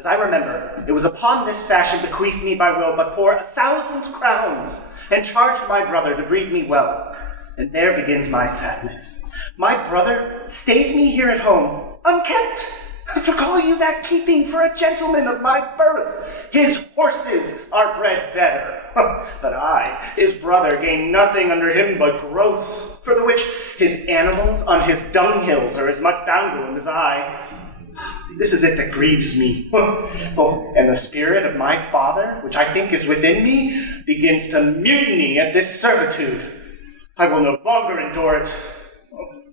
As I remember, it was upon this fashion bequeathed me by will but poor 1,000 crowns, and charged my brother to breed me well. And there begins my sadness. My brother stays me here at home, unkept. For call you that keeping for a gentleman of my birth? His horses are bred better. But I, his brother, gain nothing under him but growth, for the which his animals on his dunghills are as much bound to him as I. This is it that grieves me. Oh, and the spirit of my father, which I think is within me, begins to mutiny at this servitude. I will no longer endure it,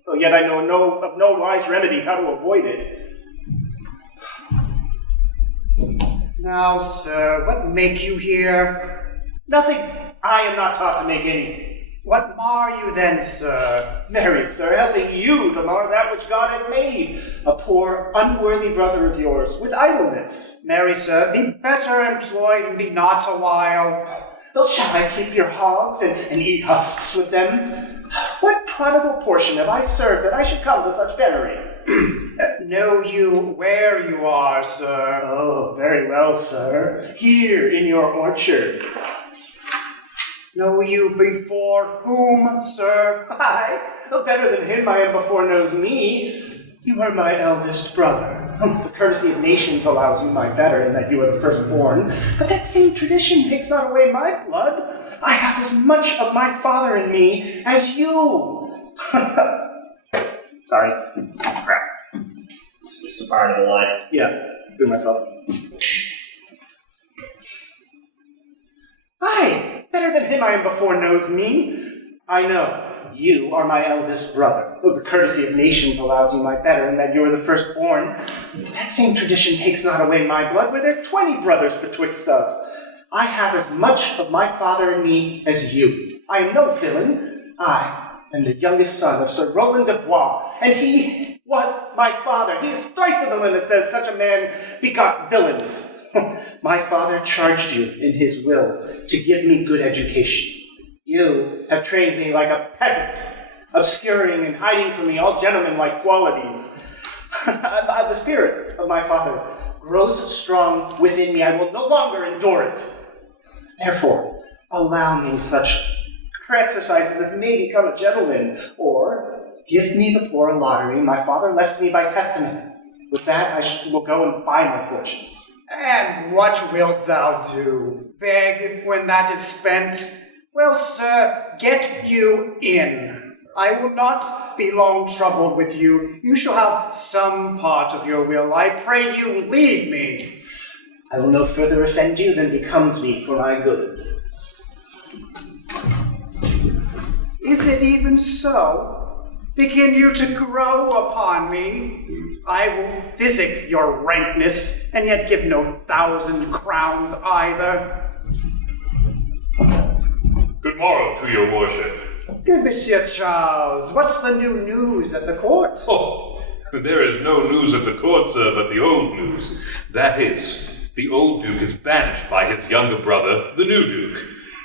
though yet I know of no wise remedy how to avoid it. Now, sir, what make you here? Nothing. I am not taught to make any. What mar you then, sir? Marry, sir, helping you to mar that which God hath made, a poor, unworthy brother of yours, with idleness. Marry, sir, be better employed and be not a while. Well, shall I keep your hogs and eat husks with them? What prodigal portion have I served that I should come to such bettering? Know you where you are, sir? Oh, very well, sir. Here in your orchard. Know you before whom, sir? I? Oh, better than him I am before knows me. You are my eldest brother. The courtesy of nations allows you my better in that you are the firstborn, but that same tradition takes not away my blood. I have as much of my father in me as you. Sorry. Crap. Just a part of the line. Yeah, do myself. Aye, better than him I am before knows me. I know. You are my eldest brother. Though the courtesy of nations allows you my better, in that you are the firstborn, that same tradition takes not away my blood, where there are 20 brothers betwixt us. I have as much of my father in me as you. I am no villain. I am the youngest son of Sir Roland de Bois, and he was my father. He is thrice a villain that says such a man begot villains. My father charged you in his will to give me good education. You have trained me like a peasant, obscuring and hiding from me all gentlemanlike qualities. The spirit of my father grows strong within me. I will no longer endure it. Therefore, allow me such exercises as may become a gentleman, or give me the poor lottery my father left me by testament. With that, I will go and buy my fortunes. And what wilt thou do? Beg when that is spent? Well, sir, get you in. I will not be long troubled with you. You shall have some part of your will. I pray you leave me. I will no further offend you than becomes me for my good. Is it even so? Begin you to grow upon me? I will physic your rankness, and yet give no 1,000 crowns either. Good morrow to your worship. Good Monsieur Charles, what's the new news at the court? Oh, there is no news at the court, sir, but the old news. That is, the old duke is banished by his younger brother, the new duke,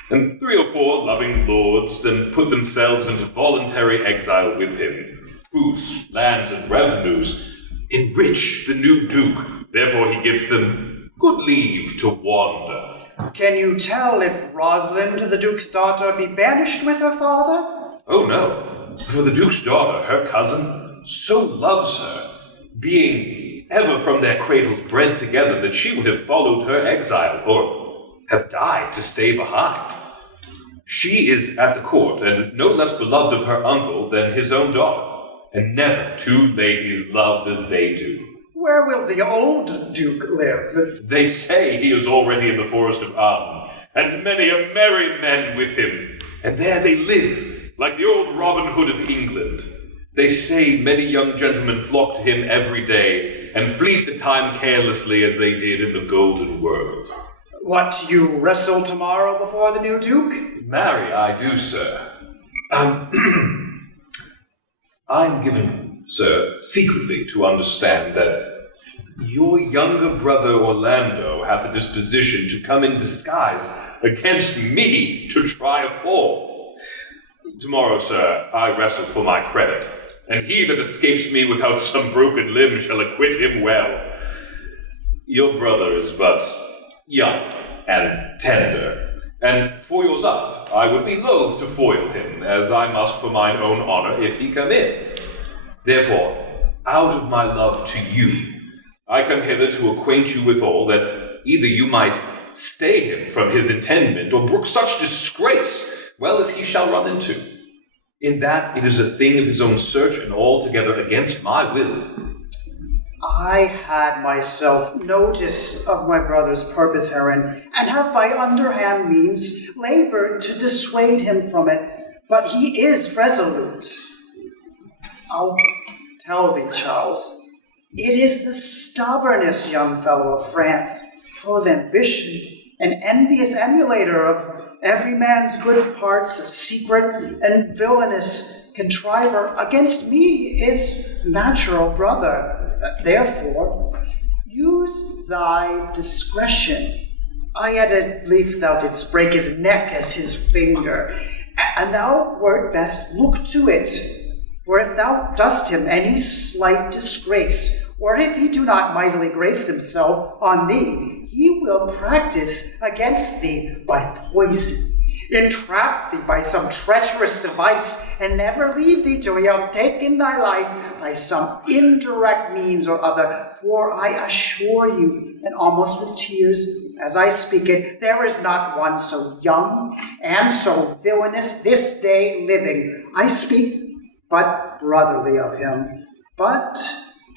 and 3 or 4 loving lords then put themselves into voluntary exile with him, whose lands and revenues enrich the new duke. Therefore he gives them good leave to wander. Can you tell if Rosalind, the Duke's daughter, be banished with her father? Oh, no. For the Duke's daughter, her cousin, so loves her, being ever from their cradles bred together, that she would have followed her exile, or have died to stay behind. She is at the court, and no less beloved of her uncle than his own daughter, and never 2 ladies loved as they do. Where will the old Duke live? They say he is already in the forest of Arden, and many a merry men with him. And there they live, like the old Robin Hood of England. They say many young gentlemen flock to him every day, and fleet the time carelessly as they did in the golden world. What, you wrestle tomorrow before the new Duke? Marry, I do, sir. I am given, sir, secretly to understand that your younger brother Orlando hath a disposition to come in disguise against me to try a fall. Tomorrow, sir, I wrestle for my credit, and he that escapes me without some broken limb shall acquit him well. Your brother is but young and tender, and for your love I would be loath to foil him, as I must for mine own honor if he come in. Therefore, out of my love to you, I come hither to acquaint you withal that either you might stay him from his intendment, or brook such disgrace, well as he shall run into. In that it is a thing of his own search, and altogether against my will. I had myself notice of my brother's purpose herein, and have by underhand means labored to dissuade him from it, but he is resolute. I'll tell thee, Charles, it is the stubbornest young fellow of France, full of ambition, an envious emulator of every man's good parts, a secret and villainous contriver against me, his natural brother. Therefore, use thy discretion. I added lief thou didst break his neck as his finger, and thou wert best look to it. For if thou dost him any slight disgrace, or if he do not mightily grace himself on thee, he will practice against thee by poison, entrap thee by some treacherous device, and never leave thee till he have taken thy life by some indirect means or other. For I assure you, and almost with tears as I speak it, there is not one so young and so villainous this day living. I speak but brotherly of him. But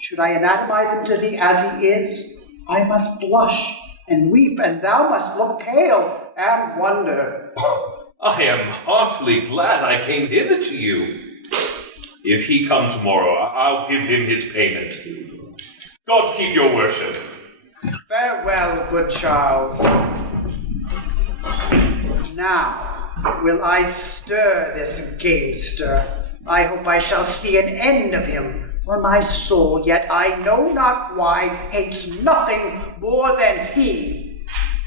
should I anatomize him to thee as he is, I must blush and weep, and thou must look pale and wonder. I am heartily glad I came hither to you. If he come tomorrow, I'll give him his payment. God keep your worship. Farewell, good Charles. Now will I stir this gamester. I hope I shall see an end of him. For my soul, yet I know not why, hates nothing more than he.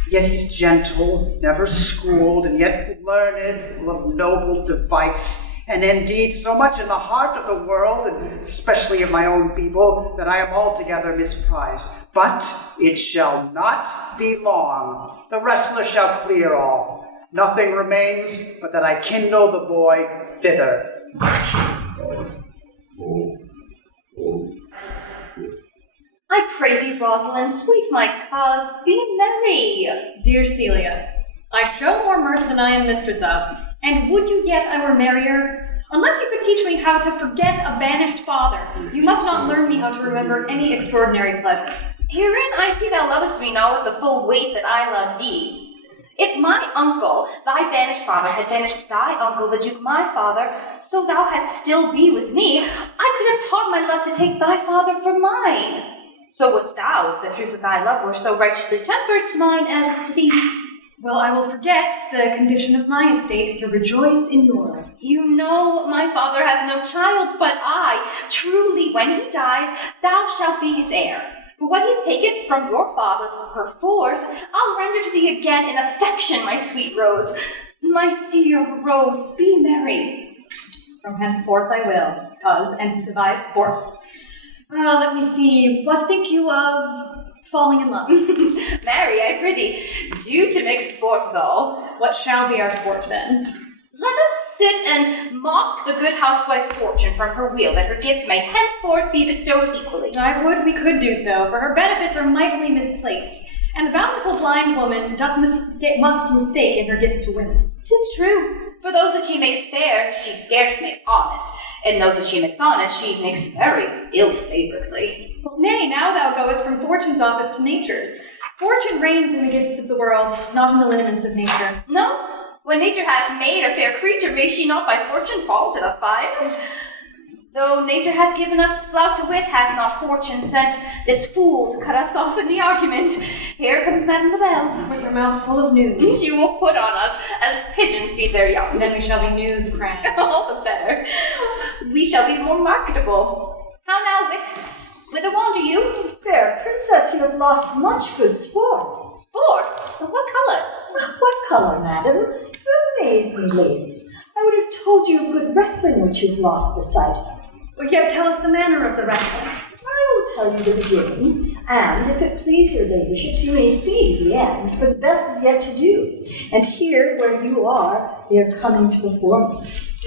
Yet he's gentle, never schooled, and yet learned, full of noble device, and indeed so much in the heart of the world, and especially of my own people, that I am altogether misprized. But it shall not be long. The wrestler shall clear all. Nothing remains but that I kindle the boy thither. I pray thee, Rosalind, sweet my cause, be merry. Dear Celia, I show more mirth than I am mistress of, and would you yet I were merrier? Unless you could teach me how to forget a banished father, you must not learn me how to remember any extraordinary pleasure. Herein I see thou lovest me not with the full weight that I love thee. If my uncle, thy banished father, had banished thy uncle, the Duke my father, so thou hadst still be with me, I could have taught my love to take thy father for mine. So wouldst thou, if the truth of thy love were so righteously tempered to mine as is to thee. Well, I will forget the condition of my estate to rejoice in yours. You know my father hath no child but I. Truly, when he dies, thou shalt be his heir. For what he hath taken from your father, perforce, I'll render to thee again in affection, my sweet Rose. My dear Rose, be merry. From henceforth I will, cause, and devise sports. Let me see, what think you of falling in love? Marry, I prithee, do to make sport though. What shall be our sport then? Let us sit and mock the good housewife Fortune from her wheel, that her gifts may henceforth be bestowed equally. I would we could do so, for her benefits are mightily misplaced, and the bountiful blind woman must mistake in her gifts to women. 'Tis true. For those that she makes fair, she scarce makes honest, and those that she makes honest, she makes very ill-favoredly. Well, nay, now thou goest from Fortune's office to Nature's. Fortune reigns in the gifts of the world, not in the lineaments of nature. No, when nature hath made a fair creature, may she not by fortune fall to the fight? Though nature hath given us flout to wit, hath not fortune sent this fool to cut us off in the argument. Here comes Madame Labelle. With your mouth full of news. She will put on us as pigeons feed their young. Then we shall be news-crammed. All the better. We shall be more marketable. How now, wit? Whither wander you? Fair princess, you have lost much good sport. Sport? Of what colour? What colour, madam? You amaze me, ladies. I would have told you of good wrestling which you've lost the sight of. Well, yet tell us the manner of the wrestling. I will tell you the beginning, and if it please your ladyships, you may see the end, for the best is yet to do. And here, where you are, they are coming to performance.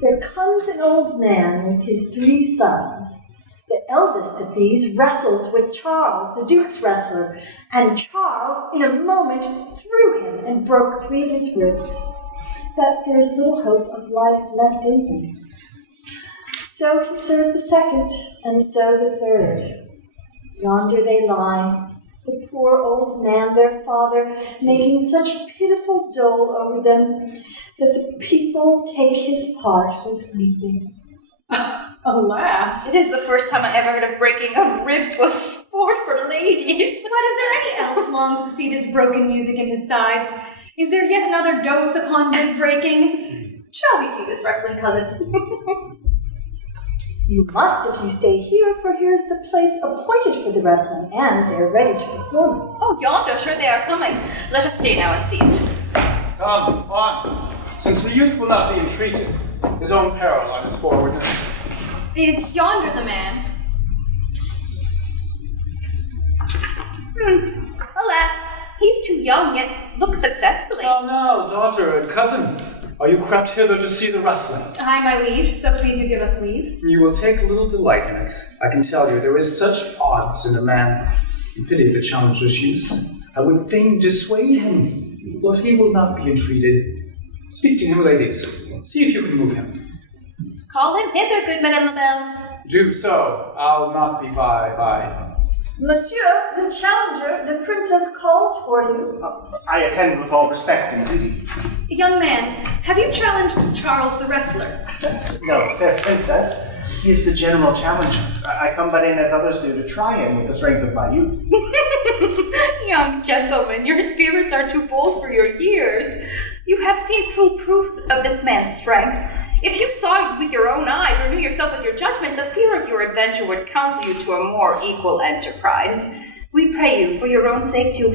There comes an old man with his 3 sons. The eldest of these wrestles with Charles, the Duke's wrestler, and Charles, in a moment, threw him and broke 3 of his ribs, that there is little hope of life left in him. So he served the second, and so the third. Yonder they lie, the poor old man, their father, making such pitiful dole over them that the people take his part with weeping. Alas. It is the first time I ever heard of breaking of ribs was sport for ladies. But is there any else longs to see this broken music in his sides? Is there yet another dotes upon rib breaking? Shall we see this wrestling, cousin? You must if you stay here, for here's the place appointed for the wrestling, and they are ready to perform it. Oh, yonder, sure they are coming. Let us stay now and see it. Come, on. Since the youth will not be entreated, his own peril on his forwardness. Is yonder the man? Alas, he's too young, yet looks successfully. Now, now, daughter and cousin, are you crept hither to see the wrestling? Aye, my liege, so please you give us leave. You will take little delight in it. I can tell you, there is such odds in a man. In pity of the challenger's youth, I would fain dissuade him, but he will not be entreated. Speak to him, ladies. See if you can move him. Call him hither, good Madame Labelle. Do so. I'll not be by. Monsieur, the challenger, the princess calls for you. I attend with all respect and duty. Young man, have you challenged Charles the wrestler? No, fair princess, he is the general challenger. I come but in as others do to try him with the strength of my youth. Young gentleman, your spirits are too bold for your years. You have seen cruel proof of this man's strength. If you saw it with your own eyes or knew yourself with your judgment, the fear of your adventure would counsel you to a more equal enterprise. We pray you, for your own sake, to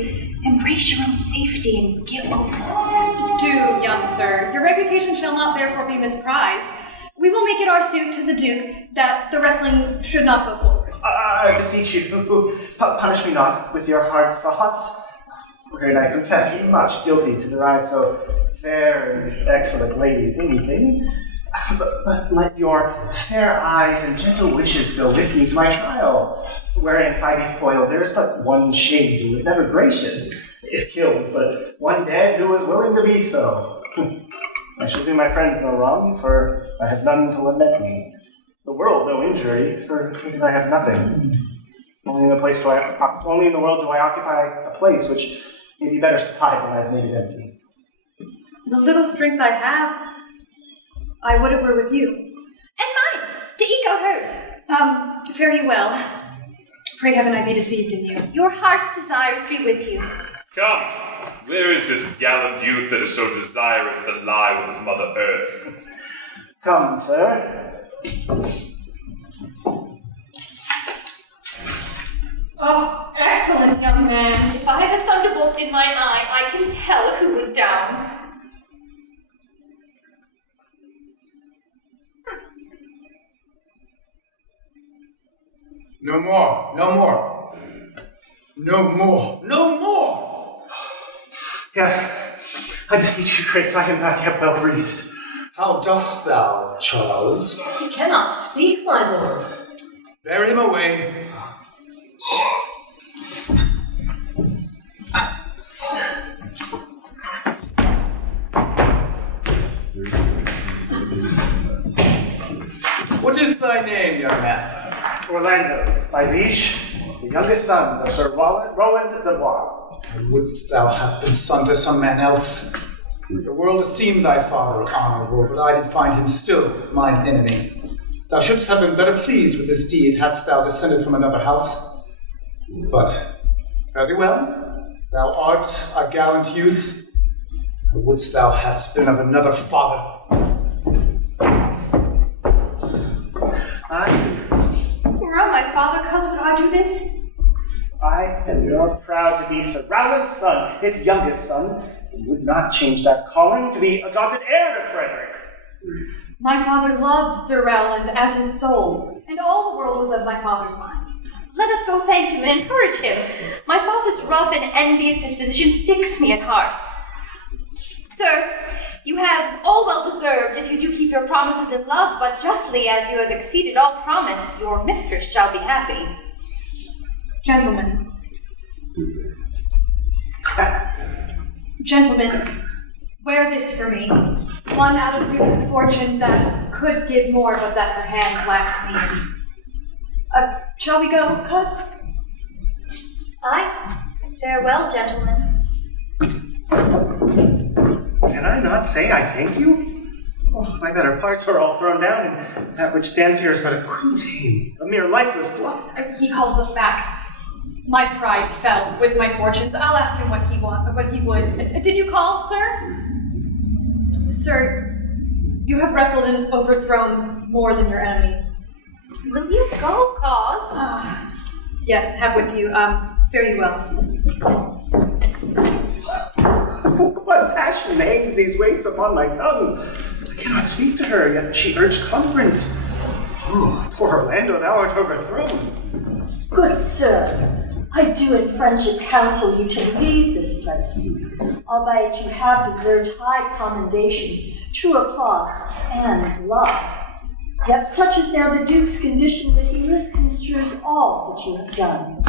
embrace your own safety and give over this attempt. Do, young sir. Your reputation shall not therefore be misprized. We will make it our suit to the Duke that the wrestling should not go forward. I beseech you, punish me not with your hard thoughts. Wherein I confess you much guilty to derive so fair and excellent ladies anything. But let your fair eyes and gentle wishes go with me to my trial, wherein if I be foiled, there is but one shade who was never gracious, if killed, but one dead who was willing to be so. I shall do my friends no wrong, for I have none to lament me. The world no injury, for I have nothing. Only in the world do I occupy a place which may be better supplied than I have made it empty. The little strength I have, I would it were with you. And mine, to eke out hers. Fare you well. Pray heaven I be deceived in you. Your heart's desires be with you. Come, where is this gallant youth that is so desirous to lie with his mother earth? Come, sir. Oh, excellent, young man. If I had a thunderbolt in my eye, I can tell who would down. No more, no more. No more, no more! Yes, I beseech you, Grace, I am not yet well breathed. How dost thou, Charles? He cannot speak, my lord. Bear him away. What is thy name, young man? Orlando, my liege, the youngest son of Sir Roland de Bois. Wouldst thou have been son to some man else? The world esteemed thy father honorable, but I did find him still mine enemy. Thou shouldst have been better pleased with this deed hadst thou descended from another house. But fare thee well. Thou art a gallant youth. Wouldst thou hadst been of another father. Were my father cause would I do this? I am more proud to be Sir Rowland's son, his youngest son, and would not change that calling to be adopted heir to Frederick. My father loved Sir Rowland as his soul, and all the world was of my father's mind. let us go thank him and encourage him. My father's rough and envious disposition sticks me at heart. Sir, you have all well deserved if you do keep your promises in love, but justly as you have exceeded all promise, your mistress shall be happy. Gentlemen. Gentlemen, wear this for me. One out of suits of fortune that could give more, but that her hand lacks means. Shall we go, cuz? Aye. Farewell, gentlemen. Can I not say I thank you? Oh, my better parts are all thrown down, and that which stands here is but a quintain, a mere lifeless block. He calls us back. My pride fell with my fortunes. I'll ask him what he would. Did you call, sir? Sir, you have wrestled and overthrown more than your enemies. Will you go, cause? Yes, have with you. Fare you well. What passion hangs these weights upon my tongue? I cannot speak to her, yet she urged conference. Oh, poor Orlando, thou art overthrown. Good sir, I do in friendship counsel you to leave this place, albeit you have deserved high commendation, true applause, and love. Yet such is now the Duke's condition that he misconstrues all that you have done.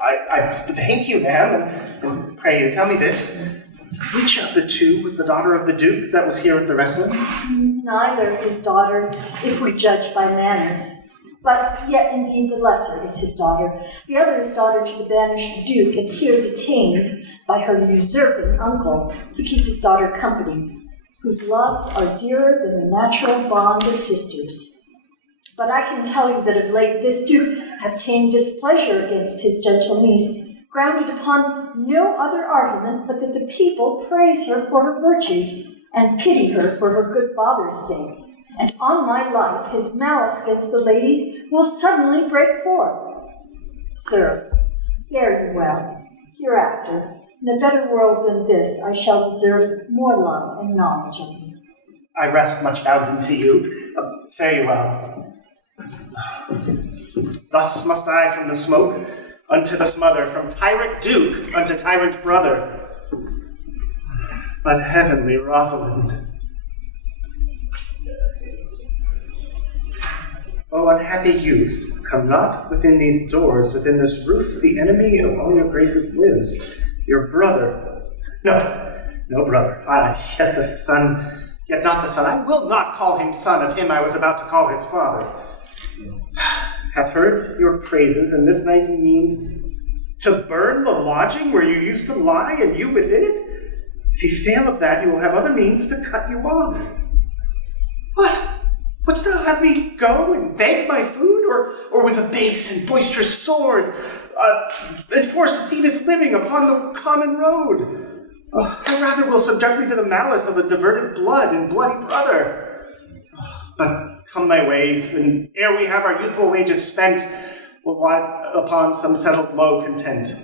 I thank you, ma'am, and pray you tell me this. Which of the two was the daughter of the Duke that was here at the wrestling? Neither his daughter, if we judge by manners, but yet indeed the lesser is his daughter. The other is daughter to the banished Duke, and here detained by her usurping uncle to keep his daughter company, whose loves are dearer than the natural bond of sisters. But I can tell you that of late this Duke hath ta'en displeasure against his gentle niece, grounded upon no other argument but that the people praise her for her virtues and pity her for her good father's sake. And on my life, his malice against the lady will suddenly break forth. Sir, fare you well. Hereafter, in a better world than this, I shall deserve more love and knowledge of you. I rest much bound into you. Fare you well. Thus must I from the smoke unto the smother, from tyrant Duke unto tyrant brother. But heavenly Rosalind, O unhappy youth, come not within these doors, within this roof, the enemy of all your graces lives, your brother. No brother. Yet not the son. I will not call him son of him I was about to call his father. Hath heard your praises, and this night he means to burn the lodging where you used to lie, and you within it? If he fail of that, he will have other means to cut you off. What? Wouldst thou have me go and beg my food, or with a base and boisterous sword enforce thievous living upon the common road? I rather will subject me to the malice of a diverted blood and bloody brother. But come thy ways, and ere we have our youthful wages spent, we'll lie upon some settled low content.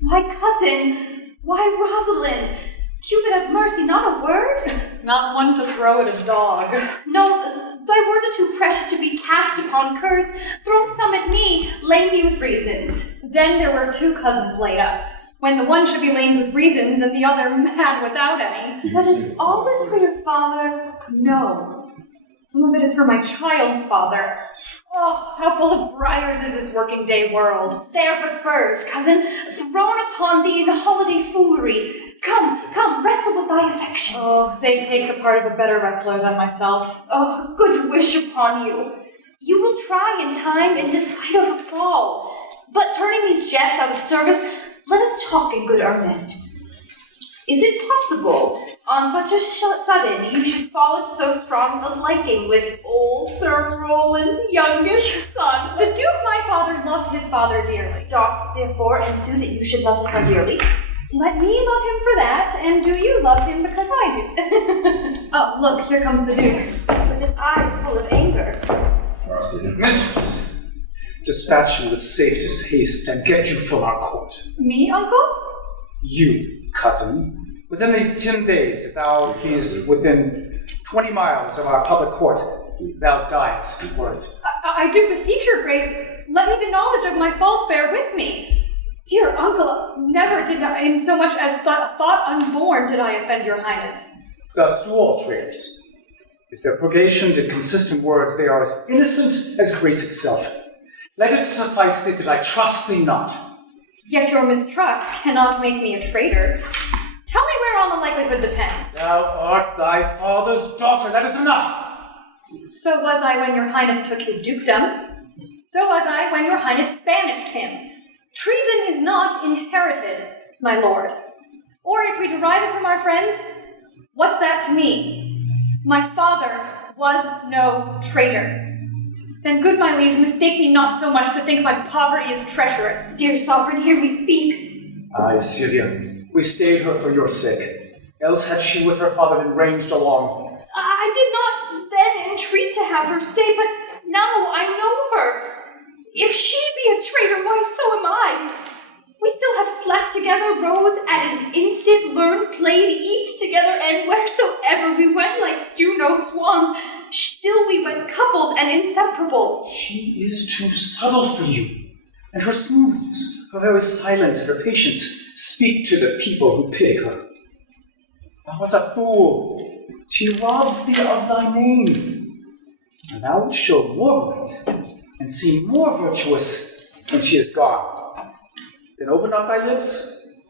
Why, cousin, why, Rosalind? Cupid have mercy, not a word? Not one to throw at a dog. No, thy words are too precious to be cast upon curse. Throw some at me, lame me with reasons. Then there were two cousins laid up, when the one should be lamed with reasons and the other mad without any. But is all this for your father? No. Some of it is for my child's father. Oh, how full of briars is this working day world. They are but birds, cousin, thrown upon thee in holiday foolery. Come, wrestle with thy affections. Oh, they take the part of a better wrestler than myself. Oh, good wish upon you. You will try in time in despite of a fall. But turning these jests out of service, let us talk in good earnest. Is it possible, on such a sudden, you should fall into so strong a liking with old Sir Roland's youngest son? The Duke, my father, loved his father dearly. Doth therefore ensue that you should love his son dearly? Let me love him for that, and do you love him because I do? Oh, look, here comes the Duke. With his eyes full of anger. Mistress, dispatch you with safest haste and get you from our court. Me, uncle? You, cousin, within these 10 days, if thou beest within 20 miles of our public court, thou diest for it. I do beseech your grace, let me the knowledge of my fault bear with me. Dear uncle, never did I, in so much as thought unborn, did I offend your highness. Thus do all traitors. If their purgation did consist in words, they are as innocent as grace itself. Let it suffice thee that I trust thee not. Yet your mistrust cannot make me a traitor. Tell me whereon the likelihood depends. Thou art thy father's daughter, that is enough. So was I when your highness took his dukedom. So was I when your highness banished him. Treason is not inherited, my lord. Or if we derive it from our friends, what's that to me? My father was no traitor. Then, good my liege, mistake me not so much to think my poverty is treacherous. Dear sovereign, hear me speak. Aye, Celia, we stayed her for your sake. Else had she with her father been ranged along. I did not then entreat to have her stay, but now I know her. If she be a traitor, why so am I. We still have slept together, rose at an instant, learned, played, eat together, and wheresoever we went like Juno swans, still we went coupled and inseparable. She is too subtle for you, and her smoothness, her very silence, and her patience speak to the people who pity her. Thou art a fool. She robs thee of thy name. And thou wilt show more right, and seem more virtuous when she is gone. Then open not thy lips.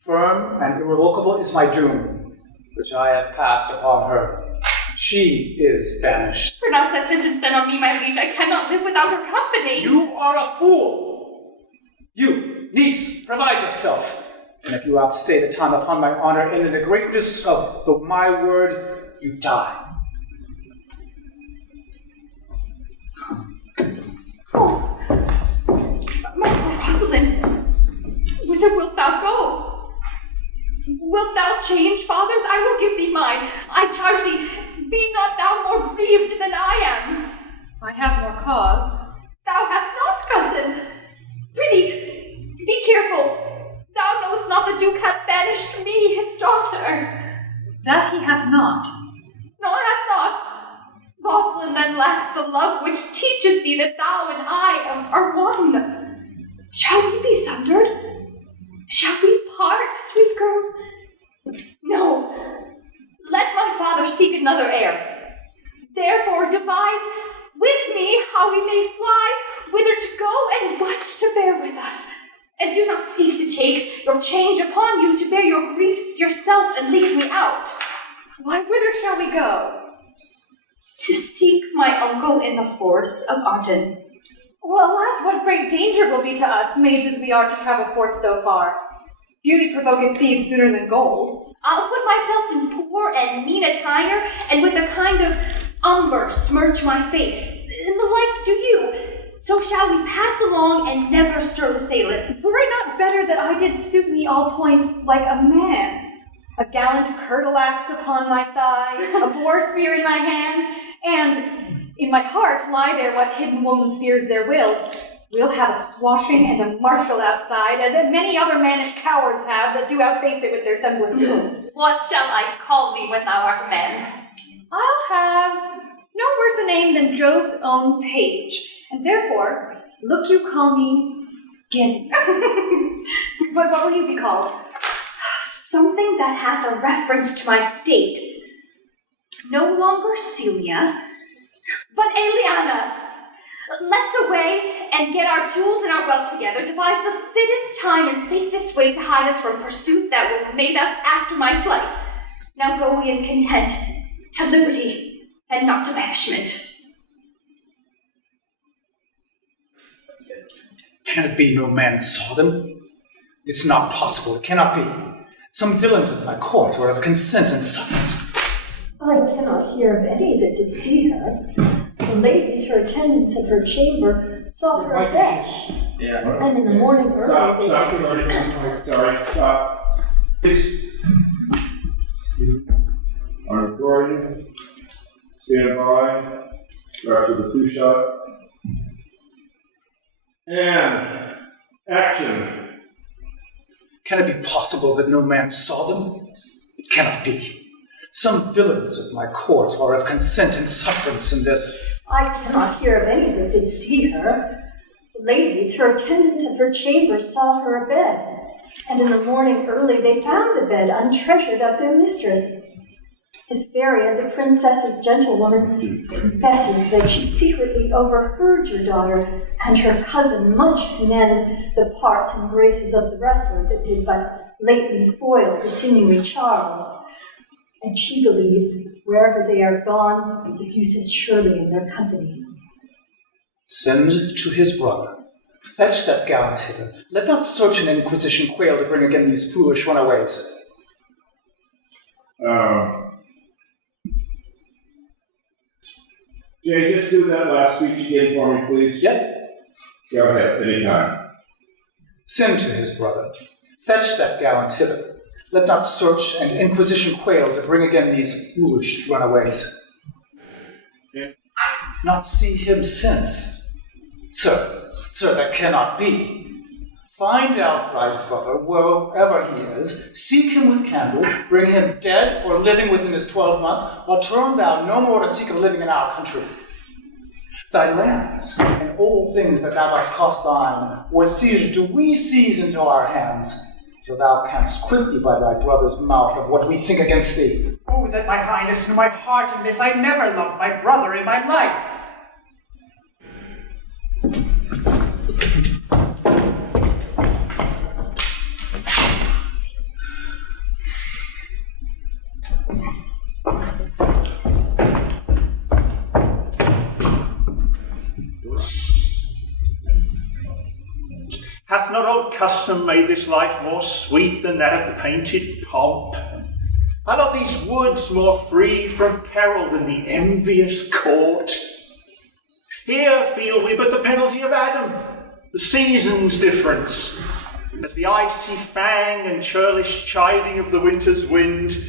Firm and irrevocable is my doom, which I have passed upon her. She is banished. Pronounce that sentence then on me, my liege. I cannot live without her company. You are a fool! You, niece, provide yourself. And if you outstay the time upon my honor, and in the greatness of my word, you die. Oh, my Rosalind, whither wilt thou go? Wilt thou change fathers? I will give thee mine. I charge thee, be not thou more grieved than I am. I have more cause. Thou hast not, cousin. Prithee, be cheerful. Thou knowest not the Duke hath banished me, his daughter. That he hath not. No, hath not. Rosalind then lacks the love which teaches thee that thou and I are one. Shall we be sundered? Shall we part, sweet girl? No. Let my father seek another heir. Therefore devise with me how we may fly, whither to go, and what to bear with us. And do not seek to take your change upon you, to bear your griefs yourself and leave me out. Why, whither shall we go? To seek my uncle in the forest of Arden. Well, alas, what great danger will be to us, maids as we are, to travel forth so far. Beauty provoketh thieves sooner than gold. I'll put myself in poor and mean attire, and with a kind of umber smirch my face, and the like do you. So shall we pass along and never stir assailants. Were it not better that I did suit me all points like a man? A gallant curtle-axe upon my thigh, a boar spear in my hand, and in my heart lie there what hidden woman's fears there will. We'll have a swashing and a marshal outside, as many other mannish cowards have that do outface it with their semblances. What shall I call thee when thou art a man? I'll have no worse a name than Jove's own page, and therefore, look you call me Gin. What will you be called? Something that hath a reference to my state. No longer Celia, but Eliana. Let's away and get our jewels and our wealth together, devise the fittest time and safest way to hide us from pursuit that will mate us after my flight. Now go we in content to liberty and not to banishment. Can it be no man saw them? It's not possible, it cannot be. Some villains of my court, or of consent and sufferance. I cannot hear of any that did see her. The ladies, her attendants of her chamber, saw her abed. Yeah. And in the morning early Stop. Please. Our recording. Stand by. Start with the two shot. And action. Can it be possible that no man saw them? It cannot be. Some villains of my court are of consent and sufferance in this. I cannot hear of any that did see her. The ladies, her attendants of her chamber, saw her abed, and in the morning early they found the bed untreasured of their mistress. Hesperia, the princess's gentlewoman, confesses that she secretly overheard your daughter and her cousin much commend the parts and graces of the wrestler that did but lately foil the seemingly Charles. And she believes, wherever they are gone, the youth is surely in their company. Send to his brother. Fetch that gallant hither. Let not search and inquisition quail to bring again these foolish runaways. Jay, just do that last speech again for me, please. Yep. Go ahead, anytime. Send to his brother. Fetch that gallant hither. Let not search and inquisition quail to bring again these foolish runaways. Yeah. Not see him since. Sir, that cannot be. Find out thy brother wherever he is, seek him with candle, bring him dead or living within his 12-month, or turn thou no more to seek of living in our country. Thy lands and all things that thou dost cost thine, or seizure do we seize into our hands, till thou canst quit thee by thy brother's mouth of what we think against thee. Oh, that my highness knew my heart in this. I never loved my brother in my life. Hath not old custom made this life more sweet than that of painted pomp? Are not these woods more free from peril than the envious court? Here feel we but the penalty of Adam, the season's difference, as the icy fang and churlish chiding of the winter's wind,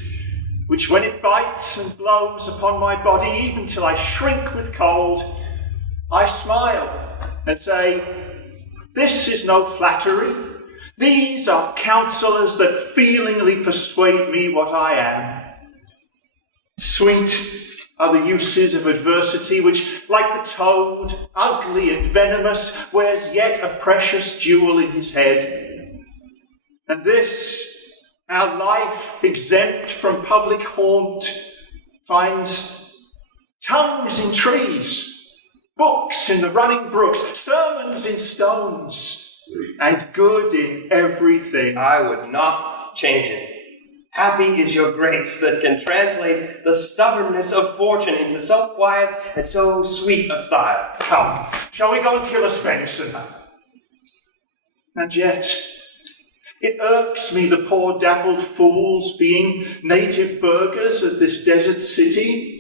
which when it bites and blows upon my body, even till I shrink with cold, I smile and say, this is no flattery. These are counsellors that feelingly persuade me what I am. Sweet are the uses of adversity, which, like the toad, ugly and venomous, wears yet a precious jewel in his head. And this, our life exempt from public haunt, finds tongues in trees, books in the running brooks, sermons in stones, and good in everything. I would not change it. Happy is your grace that can translate the stubbornness of fortune into so quiet and so sweet a style. Come, shall we go and kill a venison? And yet, it irks me the poor dappled fools, being native burghers of this desert city,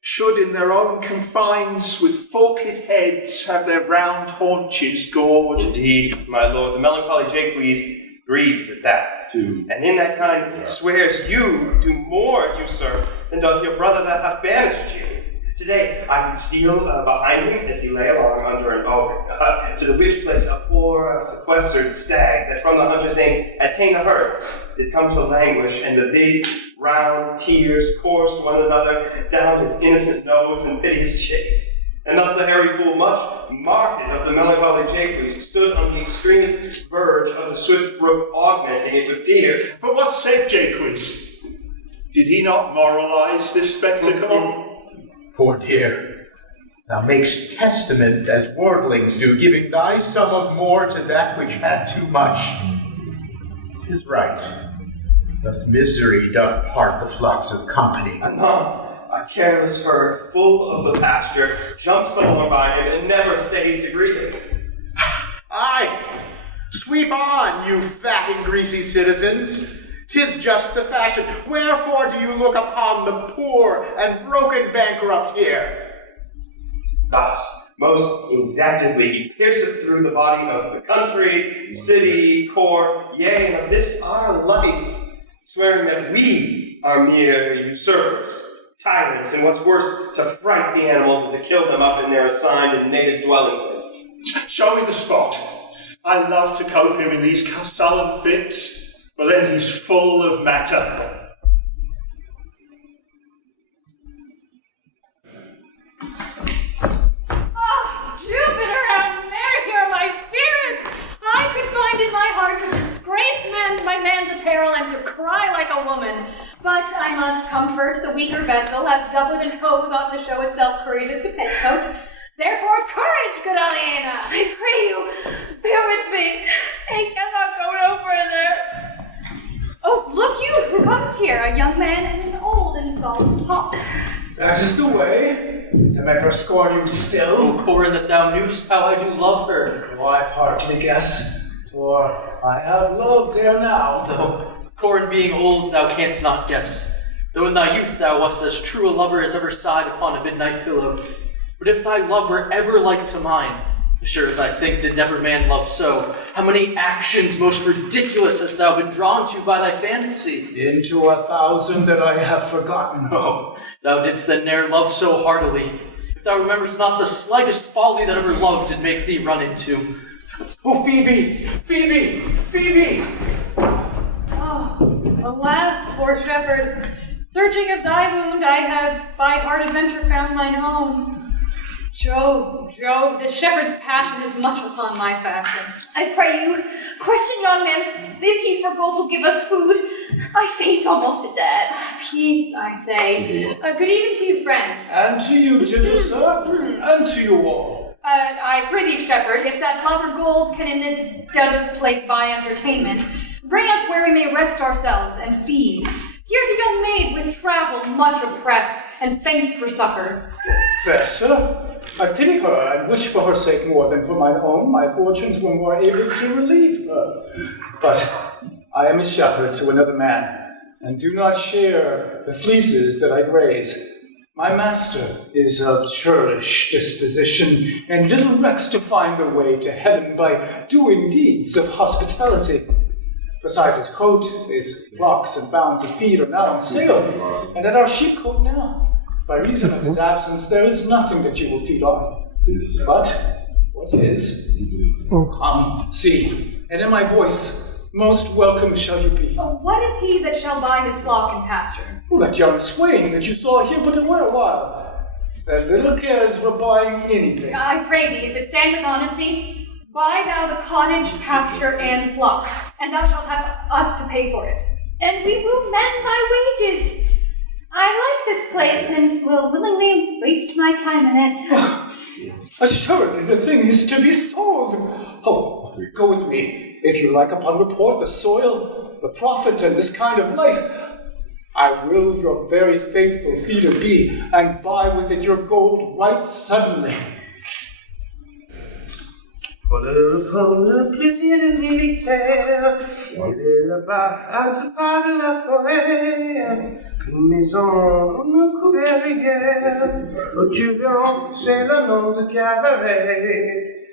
should in their own confines with forked heads have their round haunches gored. Indeed, my lord, the melancholy Jaques grieves at that. And in that kind swears you do more usurp than doth your brother that hath banished you. Today I concealed behind him as he lay along under an oak, to the which place a poor sequestered stag that from the hunter's aim had ta'en a hurt, did come to languish, and the big round tears coursed one another down his innocent nose in piteous chase. And thus the hairy fool, much marked of the melancholy Jaques, stood on the extremest verge of the swift brook, augmenting it with tears. But what said Jaques? Did he not moralize this spectacle? Poor dear, thou makest testament as worldlings do, giving thy sum of more to that which had too much. 'Tis right. Thus misery doth part the flocks of company. Anon, a careless herd, full of the pasture, jumps along by him and never stays to greet him. Aye, sweep on, you fat and greasy citizens. 'Tis just the fashion. Wherefore do you look upon the poor and broken bankrupt here? Thus, most invectively he pierceth through the body of the country, city, court, yea, and of this our life, swearing that we are mere usurpers, tyrants, and what's worse, to fright the animals and to kill them up in their assigned and native dwelling place. Show me the spot. I love to cope him in these sullen fits, for then he's full of matter. comfort, the weaker vessel, as doublet and hose ought to show itself courageous to petticoat. Therefore, courage, good Aliena! I pray you, bear with me. I cannot go no further. Oh, look you, who comes here, a young man and an old and solemn talk. That is the way, to make her scorn you still. O Corin, that thou knew'st how I do love her. Oh, I partly guess, for I have loved ere now. Though, Corin being old, thou canst not guess. Though in thy youth thou wast as true a lover as ever sighed upon a midnight pillow. But if thy love were ever like to mine, as sure as I think did never man love so, how many actions most ridiculous hast thou been drawn to by thy fantasy? Into 1,000 that I have forgotten. Oh, thou didst then ne'er love so heartily. If thou rememberst not the slightest folly that ever love did make thee run into. Oh, Phoebe! Phoebe! Phoebe! Oh, alas, poor shepherd. Searching of thy wound, I have by hard adventure found mine home. Jove, Jove, the shepherd's passion is much upon my fashion. I pray you, question young man, if he for gold will give us food. I say he's almost dead. Peace, I say. Good evening to you, friend. And to you, gentle sir, and to you all. I prithee, shepherd, if that love or gold can in this desert place buy entertainment, bring us where we may rest ourselves and feed. Here's a young maid with travel much oppressed, and faints for succor. Fair sir, I pity her and wish for her sake more than for mine own. My fortunes were more able to relieve her. But I am a shepherd to another man, and do not share the fleeces that I graze. My master is of churlish disposition, and little recks to find the way to heaven by doing deeds of hospitality. Besides his coat, his flocks and bounds of feed are now on sale, and at our sheepcote now. By reason of his absence, there is nothing that you will feed on. But what is? Come, see, and in my voice, most welcome shall you be. Oh, what is he that shall buy his flock and pasture? Well, that young swain that you saw here but a while, that little cares for buying anything. I pray thee, if it stand with honesty, buy thou the cottage, pasture, and flock, and thou shalt have us to pay for it. And we will mend thy wages. I like this place and will willingly waste my time in it. Assuredly, the thing is to be sold. Oh, go with me. If you like upon report the soil, the profit, and this kind of life, I will your very faithful feeder be, and buy with it your gold right suddenly. Pour le plaisir de militaire, il est là-bas à 2 pas de la forêt. Une maison comme couvert de guerre, au Tuberon, c'est le nom de cabaret.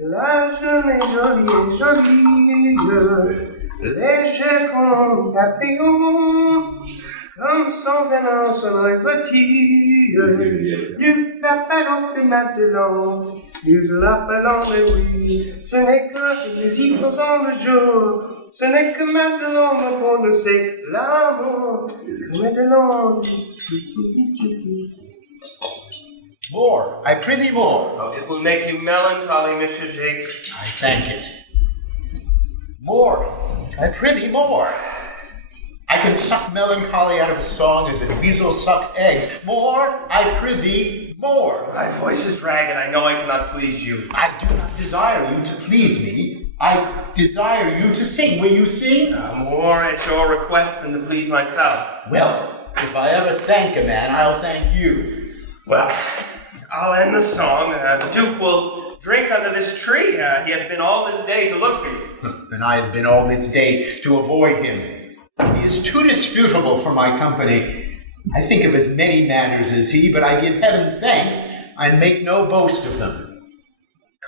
La jeune est jolie, léger comme papillon, comme son venin, son œil petit. Nous l'appelons plus Madelon, nous l'appelons mais oui, ce n'est que des îles ensemble le jour. Ce n'est que Madelon, pour nous c'est l'amour, que Madelon. More, I prithee more. Oh, it will make you melancholy, Monsieur Jake. I thank it. More, I prithee more. I can suck melancholy out of a song as a weasel sucks eggs. More, I prithee, more. My voice is ragged. I know I cannot please you. I do not desire you to please me. I desire you to sing. Will you sing? More at your request than to please myself. Well, if I ever thank a man, I'll thank you. Well, I'll end the song. The Duke will drink under this tree. He hath been all this day to look for you. And I have been all this day to avoid him. He is too disputable for my company. I think of as many manners as he, but I give heaven thanks and make no boast of them.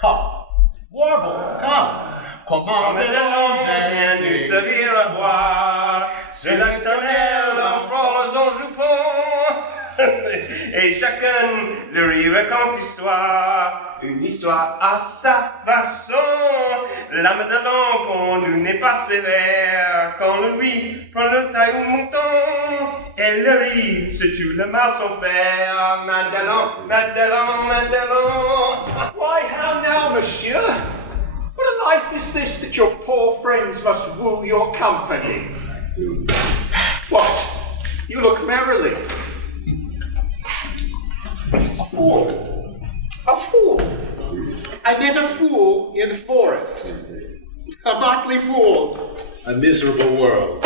Come, warble, come. Comment vient nous servir à boire, c'est l'éternel en frôle jupon. Et chacun lui raconte une histoire à sa façon. La Madelon, quand nous n'est pas sévère, quand lui prend le taille au mouton, elle rit, c'est tout le mal sans faire. Madelon, Madelon, Madelon. Why, how now, monsieur? What a life is this that your poor friends must woo your company? What? You look merrily. A fool. A fool. I met a fool in the forest. A motley fool. A miserable world.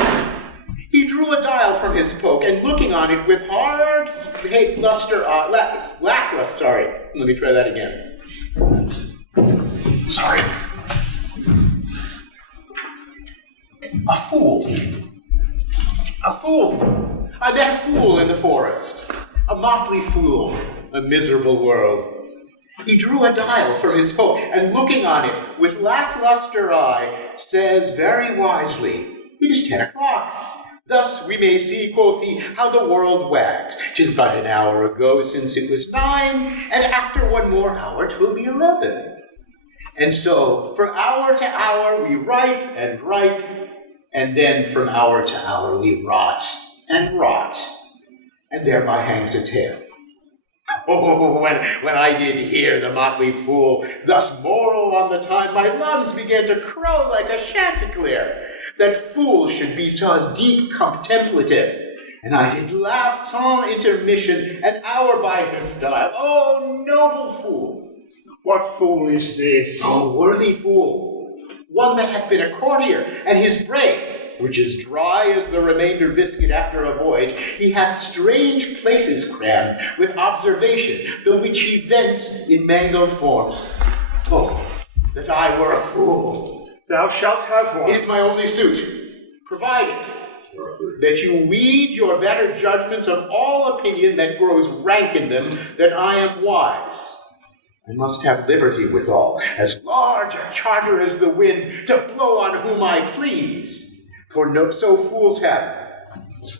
He drew a dial from his poke, and looking on it with hard, lackluster, sorry. Let me try that again. Sorry. A fool. A fool. I met a fool in the forest. A motley fool. A miserable world. He drew a dial from his poke, and looking on it with lackluster eye, says very wisely, "It is 10 o'clock. Thus we may see," quoth he, "how the world wags. 'Tis but an hour ago since it was 9, and after one more hour 'twill be 11. And so, from hour to hour we write, and then from hour to hour we rot, and thereby hangs a tale." Oh, when I did hear the motley fool thus moral on the time, my lungs began to crow like a chanticleer, that fools should be so deep contemplative. And I did laugh sans intermission, an hour by his style. Oh, noble fool! What fool is this? Oh, worthy fool! One that hath been a courtier, and his brain, which is dry as the remainder biscuit after a voyage, he hath strange places crammed with observation, the which he vents in mangled forms. Oh, that I were a fool! Thou shalt have one. It is my only suit, provided that you weed your better judgments of all opinion that grows rank in them, that I am wise. I must have liberty withal, as large a charter as the wind, to blow on whom I please. For no so fools have.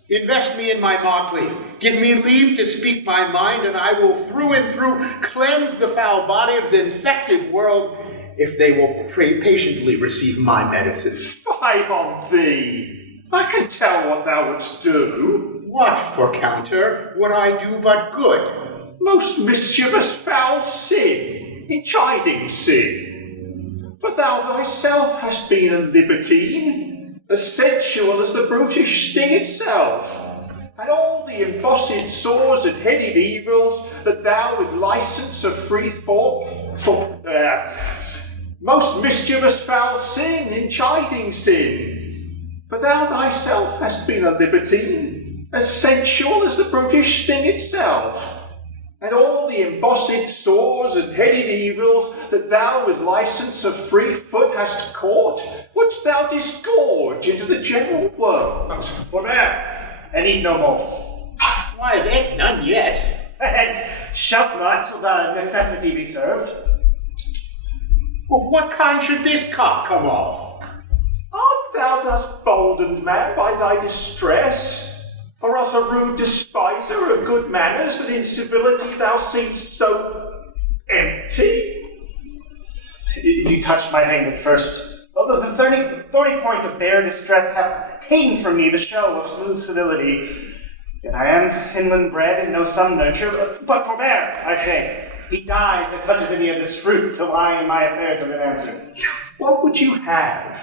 Invest me in my motley, give me leave to speak my mind, and I will through and through cleanse the foul body of the infected world, if they will patiently receive my medicine. Fie on thee! I can tell what thou wouldst do. What for counter would I do but good? Most mischievous foul sin, in chiding sin. For thou thyself hast been a libertine, as sensual as the brutish sting itself, and all the embossed sores and headed evils that thou with license of free thought most mischievous foul sin, in chiding sin. For thou thyself hast been a libertine, as sensual as the brutish sting itself, and all the embossed sores and headed evils that thou with license of free foot hast caught, wouldst thou disgorge into the general world. Forbear, and eat no more. Why, I've ate none yet. And shalt not till the necessity be served. Well, what kind should this cock come off? Art thou thus boldened, man, by thy distress? Or else a rude despiser of good manners, and in civility thou seem'st so empty? You touched my thing at first. Although the thorny point of bare distress hath ta'en from me the show of smooth civility. Yet I am inland bred and know some nurture, but forbear, I say. He dies that touches any of this fruit till I and my affairs have been answered. What would you have?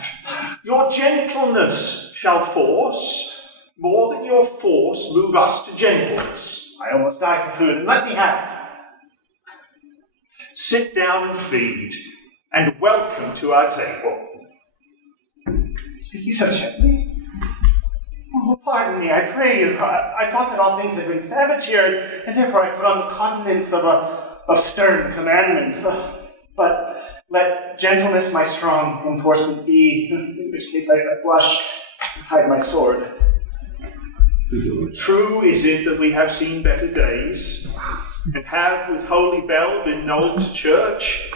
Your gentleness shall force, more than your force move us to gentleness. I almost die for food, and let me have it. Sit down and feed, and welcome to our table. Speak you so gently? Oh, pardon me, I pray you. I thought that all things had been savage here, and therefore I put on the countenance of stern commandment. But let gentleness my strong enforcement be, in which case I blush and hide my sword. True is it that we have seen better days, and have with holy bell been knolled to church,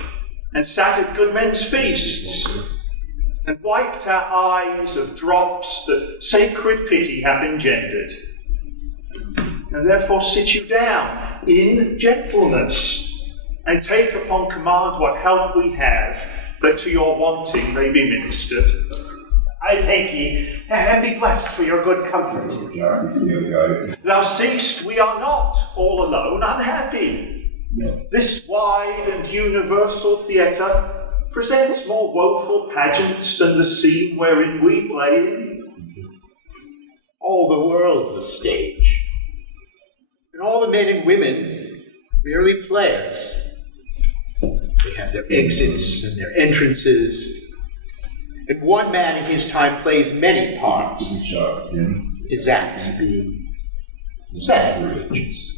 and sat at good men's feasts, and wiped our eyes of drops that sacred pity hath engendered. And therefore sit you down in gentleness, and take upon command what help we have, that to your wanting may be ministered. I thank ye, and be blessed for your good comfort. Thou seest we are not all alone unhappy. This wide and universal theatre presents more woeful pageants than the scene wherein we play. all the world's a stage. And all the men and women merely players. They have their exits and their entrances. And one man in his time plays many parts. His acts being 7 pages.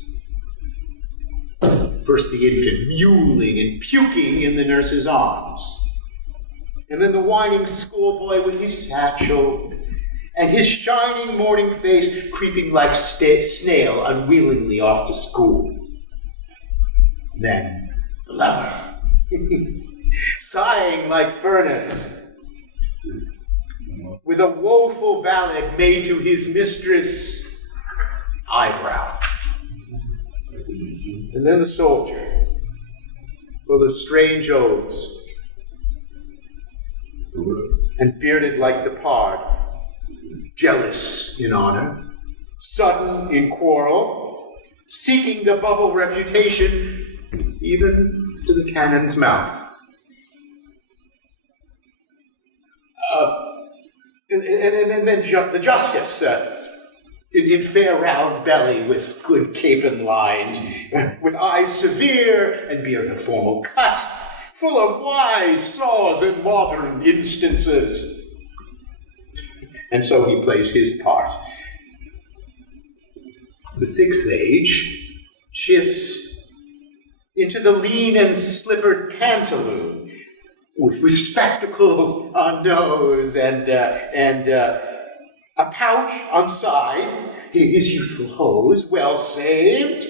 First the infant mewling and puking in the nurse's arms. And then the whining schoolboy with his satchel, and his shining morning face creeping like snail unwillingly off to school. Then the lover, sighing like furnace, with a woeful ballad made to his mistress' eyebrow. And then the soldier, full of strange oaths, and bearded like the pard, jealous in honor, sudden in quarrel, seeking the bubble reputation, even to the cannon's mouth. And then the justice, in fair round belly with good capon lined, with eyes severe and beard a formal cut, full of wise saws and modern instances. And so he plays his part. The 6th age shifts into the lean and slippered pantaloon, with spectacles on nose and a pouch on side, his youthful hose well saved,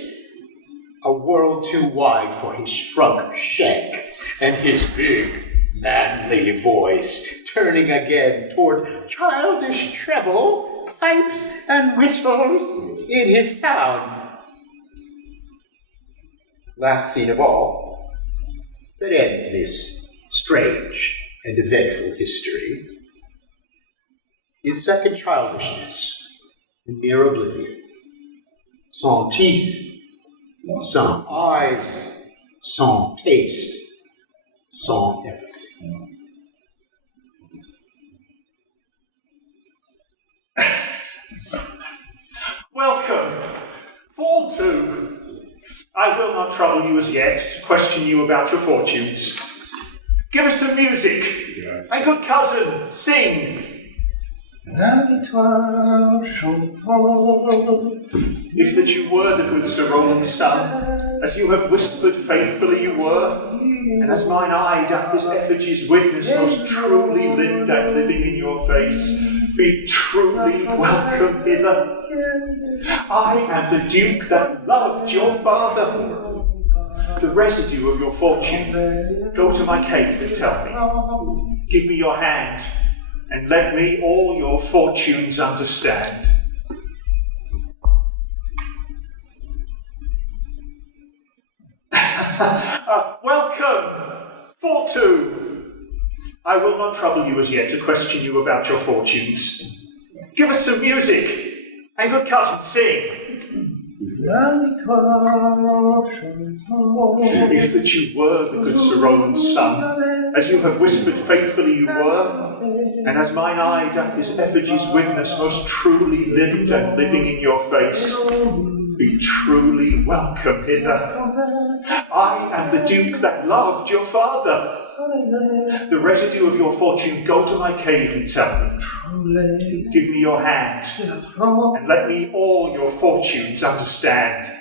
a world too wide for his shrunk shank, and his big, manly voice turning again toward childish treble, pipes, and whistles in his sound. Last scene of all, that ends this strange and eventful history, is second childishness and mere oblivion. Sans teeth, sans eyes, sans taste, sans everything. Welcome. Fall 2. I will not trouble you as yet to question you about your fortunes. Give us some music. And good cousin, sing. If that you were the good Sir Roland's son, as you have whispered faithfully you were, and as mine eye doth his effigies witness most truly lived and living in your face, be truly welcome hither. I am the Duke that loved your father. The residue of your fortune, go to my cave and tell me. Give me your hand, and let me all your fortunes understand. Welcome, Fall 2. I will not trouble you as yet to question you about your fortunes. Give us some music, and good cousin, sing. If that you were the good Sir Roland's son, as you have whispered faithfully you were, and as mine eye doth his effigies witness most truly lived and living in your face, be truly welcome hither. I am the Duke that loved your father. The residue of your fortune go to my cave and tell me. Give me your hand, and let me all your fortunes understand.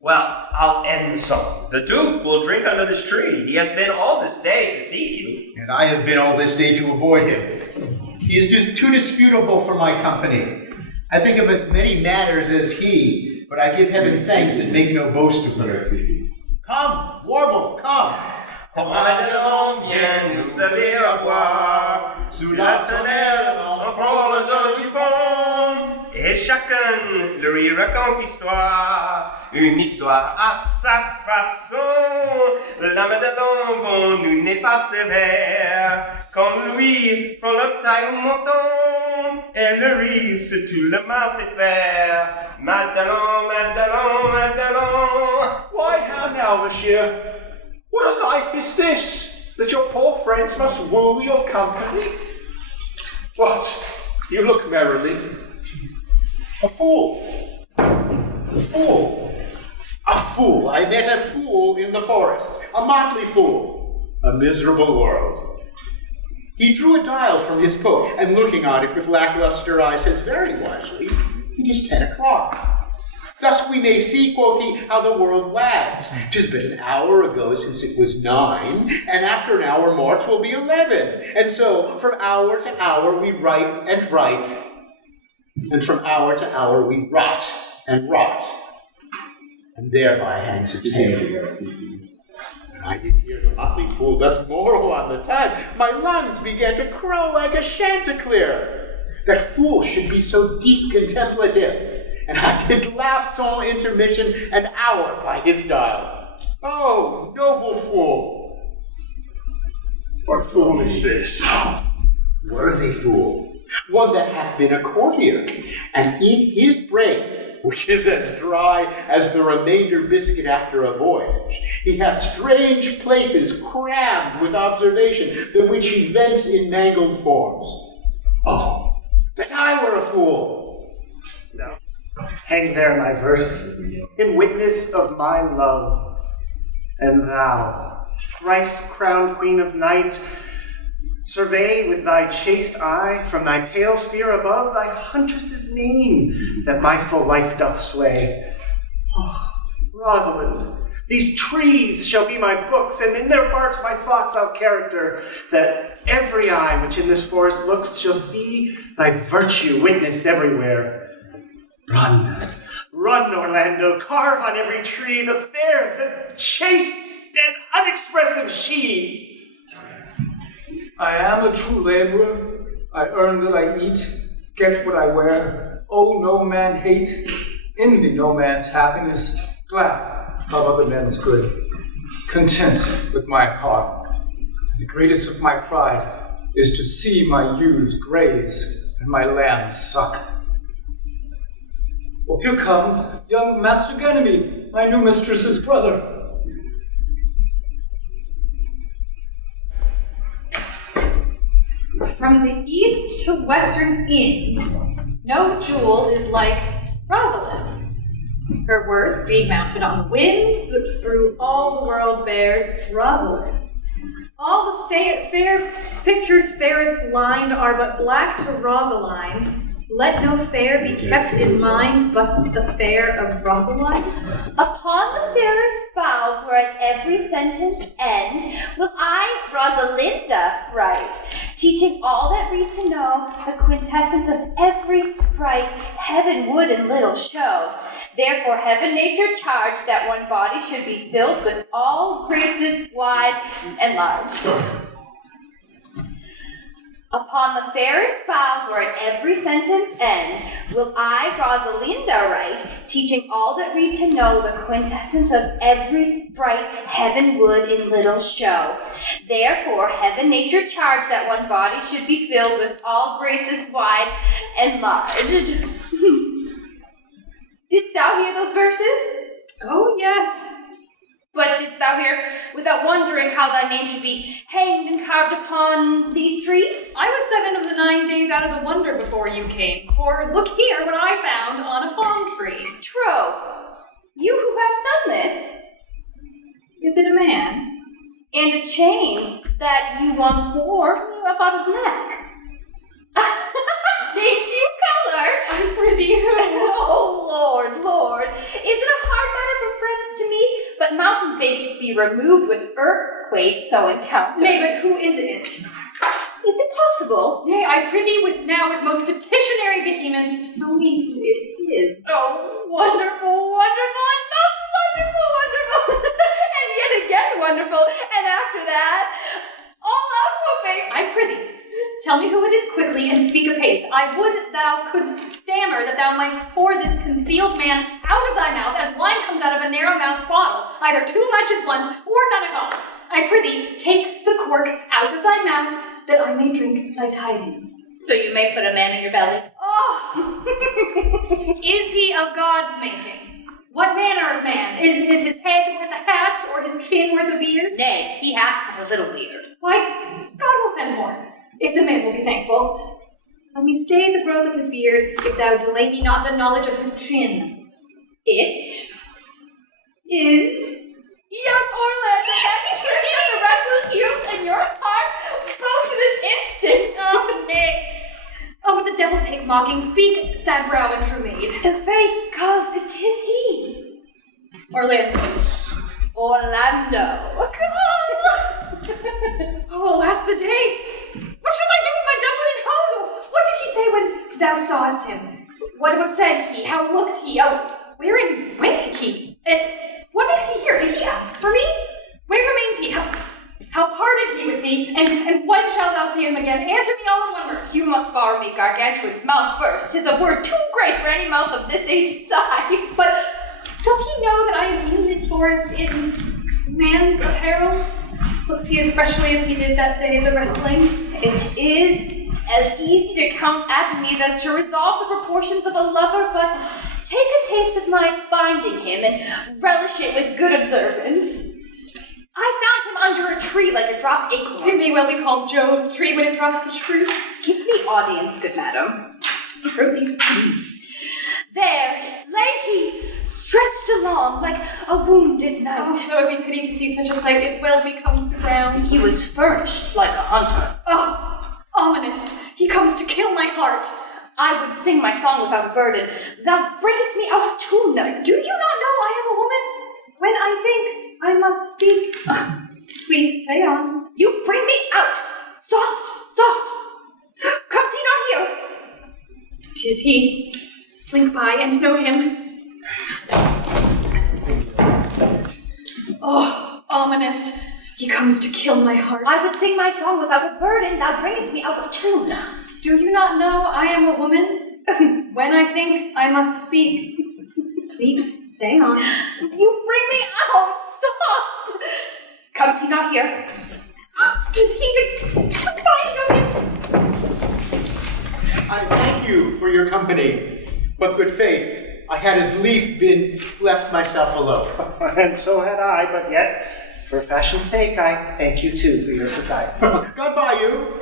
Well, I'll end the song. The Duke will drink under this tree. He hath been all this day to seek you. And I have been all this day to avoid him. He is just too disputable for my company. I think of as many matters as he, but I give heaven thanks and make no boast of them. Come, warble, come. Commandant vient nous servir à boire, sous la tonnelle, en frôle aux jupons, et chacun lui raconte une histoire à sa façon. La Madeleine bon nous n'est pas sévère, comme lui prend le taille au menton, et le risque tout le mal c'est faire. Madeleine, Madeleine, Madeleine. Why, how now, monsieur? What a life is this, that your poor friends must woo your company? What? You look merrily. A fool. A fool. A fool. I met a fool in the forest. A motley fool. A miserable world. He drew a dial from his coat, and looking on it with lackluster eyes, says very wisely, "It is 10 o'clock. Thus we may see," quoth he, "how the world wags. 'Tis but an hour ago since it was 9, and after an hour more 'twill be 11. And so, from hour to hour we write and write, and from hour to hour we rot and rot, and thereby hangs a tale." When I did hear the motley fool thus moral on the time, my lungs began to crow like a chanticleer. That fool should be so deep contemplative, and I did laugh sans intermission an hour by his dial. Oh, noble fool! What fool is this? Worthy fool, one that hath been a courtier, and in his brain, which is as dry as the remainder biscuit after a voyage, he hath strange places crammed with observation, the which he vents in mangled forms. Oh, that I were a fool! No. Hang there my verse, in witness of my love. And thou, thrice-crowned queen of night, survey with thy chaste eye from thy pale sphere above thy huntress's name that my full life doth sway. Oh, Rosalind, these trees shall be my books, and in their barks my thoughts I'll character, that every eye which in this forest looks shall see thy virtue witnessed everywhere. Run, run, Orlando, carve on every tree the fair, the chaste and unexpressive she. I am a true laborer. I earn that I eat, get what I wear. Owe no man hate, envy no man's happiness, glad of other men's good, content with my heart. The greatest of my pride is to see my ewes graze and my lambs suck. Well, here comes young Master Ganymede, my new mistress's brother. From the east to western end, no jewel is like Rosalind. Her worth being mounted on the wind, through all the world bears Rosalind. All the fair pictures fairest lined are but black to Rosaline. Let no fair be kept in mind but the fair of Rosaline. Upon the fairest boughs, where at every sentence end, will I, Rosalinda, write, teaching all that read to know the quintessence of every sprite heaven would in little show. Therefore heaven nature charged that one body should be filled with all graces wide and large. Upon the fairest boughs, where at every sentence end, will I, Rosalinda, write, teaching all that read to know the quintessence of every sprite heaven would in little show. Therefore, heaven nature charged that one body should be filled with all graces wide and large. Didst thou hear those verses? Oh, yes. But didst thou hear, without wondering, how thy name should be hanged and carved upon these trees? I was 7 of the 9 days out of the wonder before you came, for look here what I found on a palm tree. True. You who have done this. Is it a man? And a chain that you once wore about his neck. Changing color. I'm pretty. Oh, Lord, Lord. Is it a hard matter for friends to meet? But mountains may be removed with earthquakes so encountered. Nay, but who is it? Is it possible? Yea, I prithee with most petitionary vehemence, tell me who it is. Oh, wonderful, wonderful, and most wonderful, wonderful. And yet again wonderful. And after that, all out whooping. I prithee, tell me who it is quickly, and speak apace. I would thou couldst stammer, that thou mightst pour this concealed man out of thy mouth, as wine comes out of a narrow-mouthed bottle, either too much at once, or none at all. I prithee, take the cork out of thy mouth, that I may drink thy tidings. So you may put a man in your belly. Oh! Is he of God's making? What manner of man? Is his head worth a hat, or his chin worth a beard? Nay, he hath but a little beard. Why, God will send more, if the man will be thankful. Let me stay the growth of his beard, if thou delay me not the knowledge of his chin. It is young Orlando, that tree of the restless youth, and your heart both in an instant. Oh, nay. Oh, would the devil take mocking? Speak, sad brow and true maid. The faith calls it 'tis he. Orlando. Oh, alas the day. What shall I do with my doublet and hose? What did he say when thou sawest him? What said he? How looked he? Oh, wherein went he? What makes he here? Did he ask for me? Where remains he? How parted he with me? And when shalt thou see him again? Answer me all in one word. You must borrow me Gargantuan's mouth first. 'Tis a word too great for any mouth of this age size. But doth he know that I am in this forest in man's apparel? Looks he as freshly as he did that day at the wrestling? It is as easy to count atomies as to resolve the proportions of a lover, but take a taste of my finding him and relish it with good observance. I found him under a tree like a dropped acorn. It may well be called Jove's tree when it drops such fruit. Give me audience, good madam. Proceed. There lay he, stretched along like a wounded knight. Oh, so it would be pity to see such a sight. It well becomes the ground. He was furnished like a hunter. Oh, ominous. He comes to kill my heart. I would sing my song without a burden. Thou bringest me out of tune. Do you not know I am a woman? When I think, I must speak. Sweet, say on. You bring me out. Soft, soft. Comes he not here? 'Tis he. Slink by and know him. Oh, ominous. He comes to kill my heart. I would sing my song without a burden. Thou bringest me out of tune. Do you not know I am a woman? When I think, I must speak. Sweet, say on. You bring me out soft. Comes he not here? Does he find him? I thank you for your company, but good faith, I had as lief been left myself alone. And so had I, but yet, for fashion's sake, I thank you too for your society. God by you.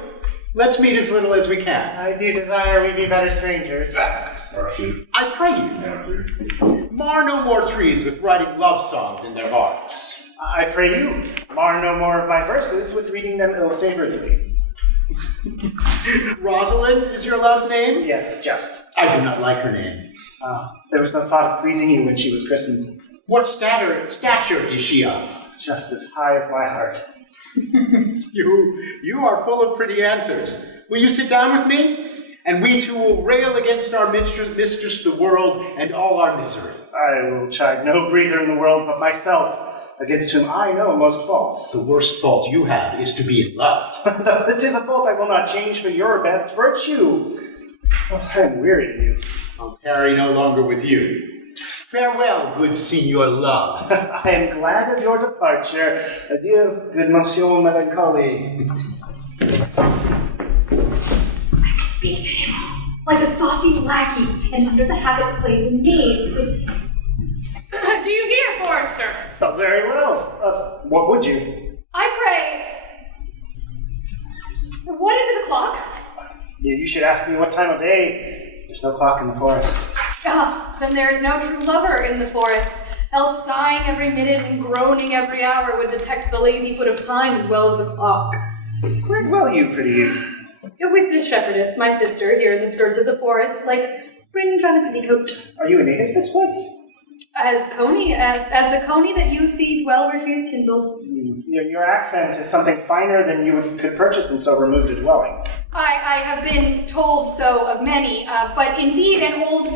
Let's meet as little as we can. I do desire we be better strangers. I pray you, mar no more trees with writing love songs in their hearts. I pray you, mar no more of my verses with reading them ill-favoredly. Rosalind is your love's name? Yes, just. I do not like her name. There was no thought of pleasing you when she was christened. What stature is she of? Just as high as my heart. You are full of pretty answers. Will you sit down with me? And we two will rail against our mistress the world and all our misery. I will chide no breather in the world but myself, against whom I know most false. The worst fault you have is to be in love. It is a fault I will not change for your best virtue. Oh, I am weary of you. I'll tarry no longer with you. Farewell, good Signor Love. I am glad of your departure. Adieu, good Monsieur Melancholy. I must speak to him, like a saucy lackey, and under the habit play the maid with him. Do you hear, Forester? Oh, very well. What would you? I pray. What is it o'clock? You should ask me what time of day. There's no clock in the forest. Ah, then there is no true lover in the forest. Else sighing every minute and groaning every hour would detect the lazy foot of time as well as the clock. Where dwell you, pretty youth? With this shepherdess, my sister, here in the skirts of the forest, like fringe on a petticoat. Are you a native of this place? As the coney that you see dwell where she is kindled. Your accent is something finer than you could purchase in so removed a dwelling. I have been told so of many, but indeed an old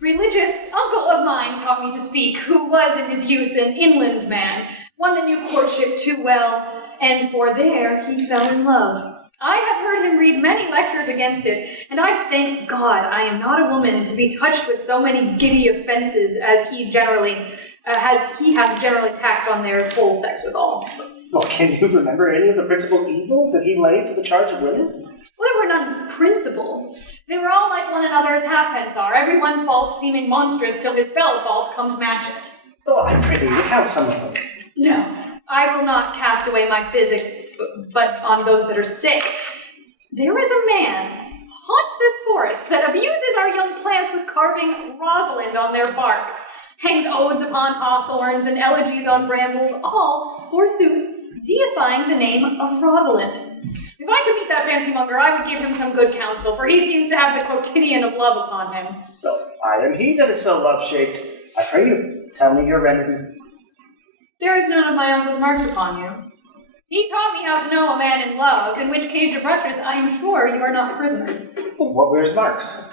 religious uncle of mine taught me to speak, who was in his youth an inland man, one that knew courtship too well, and for there he fell in love. I have heard him read many lectures against it, and I thank God I am not a woman to be touched with so many giddy offenses as he hath generally tacked on their whole sex withal. Well, can you remember any of the principal evils that he laid to the charge of women? Well, there were none principal. They were all like one another as halfpence are, every one fault seeming monstrous till his fellow fault come to match it. Oh, I pray thee, recount some of them. No, I will not cast away my physic, but on those that are sick. There is a man haunts this forest, that abuses our young plants with carving Rosalind on their barks, hangs odes upon hawthorns and elegies on brambles, all, forsooth, deifying the name of Rosalind. If I could meet that fancy monger, I would give him some good counsel, for he seems to have the quotidian of love upon him. So I am he that is so love-shaped. I pray you, tell me your remedy. There is none of my uncle's marks upon you. He taught me how to know a man in love, in which cage of rushes I am sure you are not a prisoner. Well, what were his marks?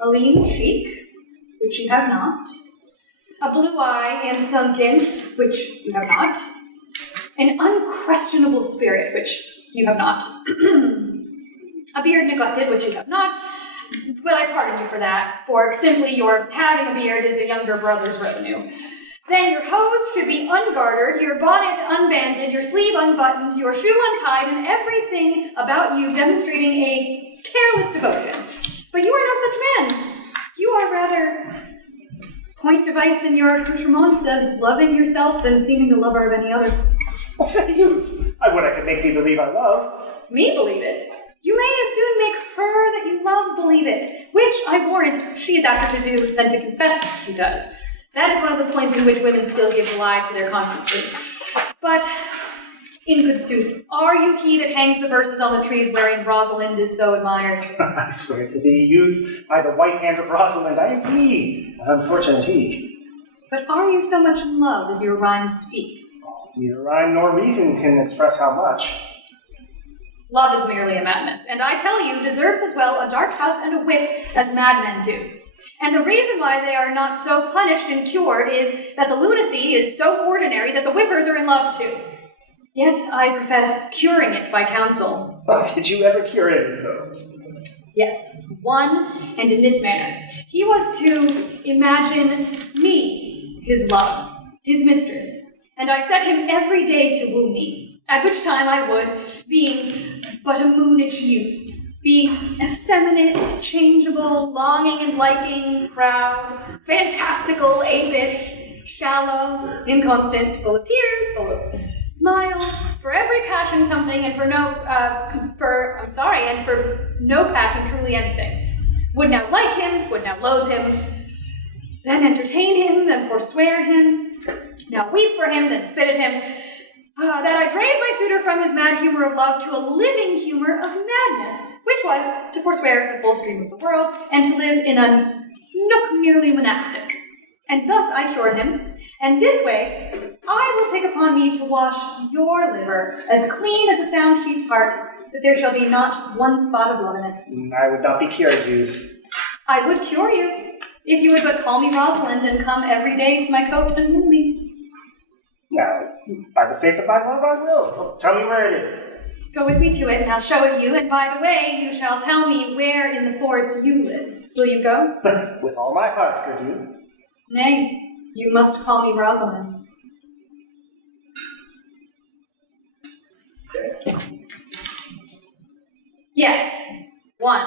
A lean cheek, which you have not. A blue eye and sunken, which you have not. An unquestionable spirit, which you have not. A beard neglected, which you have not. But I pardon you for that, for simply your having a beard is a younger brother's revenue. Then your hose should be ungartered, your bonnet unbanded, your sleeve unbuttoned, your shoe untied, and everything about you demonstrating a careless devotion. But you are no such man. You are rather point device in your accoutrements as loving yourself than seeming the lover of any other. Oh, youth! I would I could make thee believe I love. Me believe it? You may as soon make her that you love believe it, which, I warrant, she is apt to do than to confess she does. That is one of the points in which women still give the lie to their consciences. But, in good sooth, are you he that hangs the verses on the trees wherein Rosalind is so admired? I swear to thee, youth, by the white hand of Rosalind, I am he, an unfortunate he. But are you so much in love as your rhymes speak? Neither rhyme nor reason can express how much. Love is merely a madness, and I tell you, deserves as well a dark house and a whip as madmen do. And the reason why they are not so punished and cured is that the lunacy is so ordinary that the whippers are in love too. Yet I profess curing it by counsel. Oh, did you ever cure him so? Yes, one, and in this manner. He was to imagine me, his love, his mistress, and I set him every day to woo me, at which time I would, being but a moonish youth, be effeminate, changeable, longing and liking, proud, fantastical, apish, shallow, inconstant, full of tears, full of smiles, for every passion something, and for no passion truly anything. Would now like him, would now loathe him, then entertain him, then forswear him, now weep for him, then spit at him, that I drave my suitor from his mad humor of love to a living humor of madness, which was to forswear the full stream of the world, and to live in a nook merely monastic. And thus I cured him, and this way I will take upon me to wash your liver as clean as a sound sheep's heart, that there shall be not one spot of love in it. I would not be cured, youth. I would cure you, if you would but call me Rosalind and come every day to my cote and woo me. Now, by the faith of my love, I will. Oh, tell me where it is. Go with me to it, and I'll show it you, and by the way, you shall tell me where in the forest you live. Will you go? With all my heart, good youth. Nay, you must call me Rosalind. Yes, one,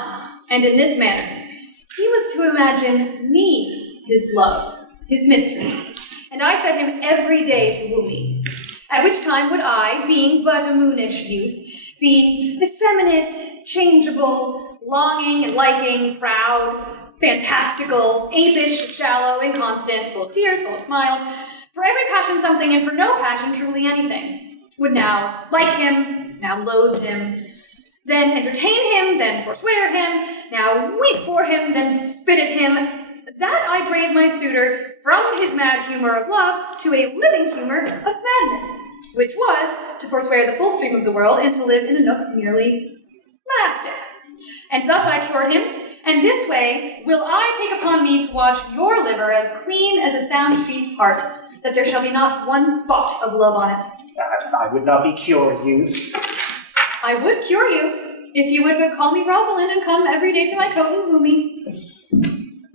and in this manner. He was to imagine me, his love, his mistress, and I set him every day to woo me, at which time would I, being but a moonish youth, be effeminate, changeable, longing and liking, proud, fantastical, apish, shallow, inconstant, full of tears, full of smiles, for every passion something, and for no passion truly anything, would now like him, now loathe him, then entertain him, then forswear him, now weep for him, then spit at him, that I drave my suitor from his mad humor of love to a living humor of madness, which was to forswear the full stream of the world and to live in a nook merely monastic. And thus I cured him, and this way will I take upon me to wash your liver as clean as a sound sheep's heart, that there shall be not one spot of love on it. I would not be cured, youth. I would cure you, if you would but call me Rosalind and come every day to my cote and woo me.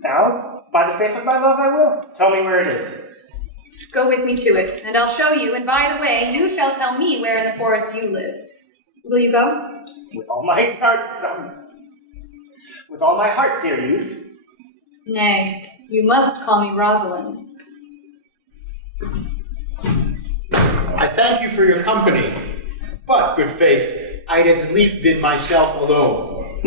Now, by the faith of my love, I will. Tell me where it is. Go with me to it, and I'll show you, and by the way, you shall tell me where in the forest you live. Will you go? With all my heart, with all my heart, dear youth. Nay, you must call me Rosalind. I thank you for your company, but, good faith, I'd as lief been myself alone.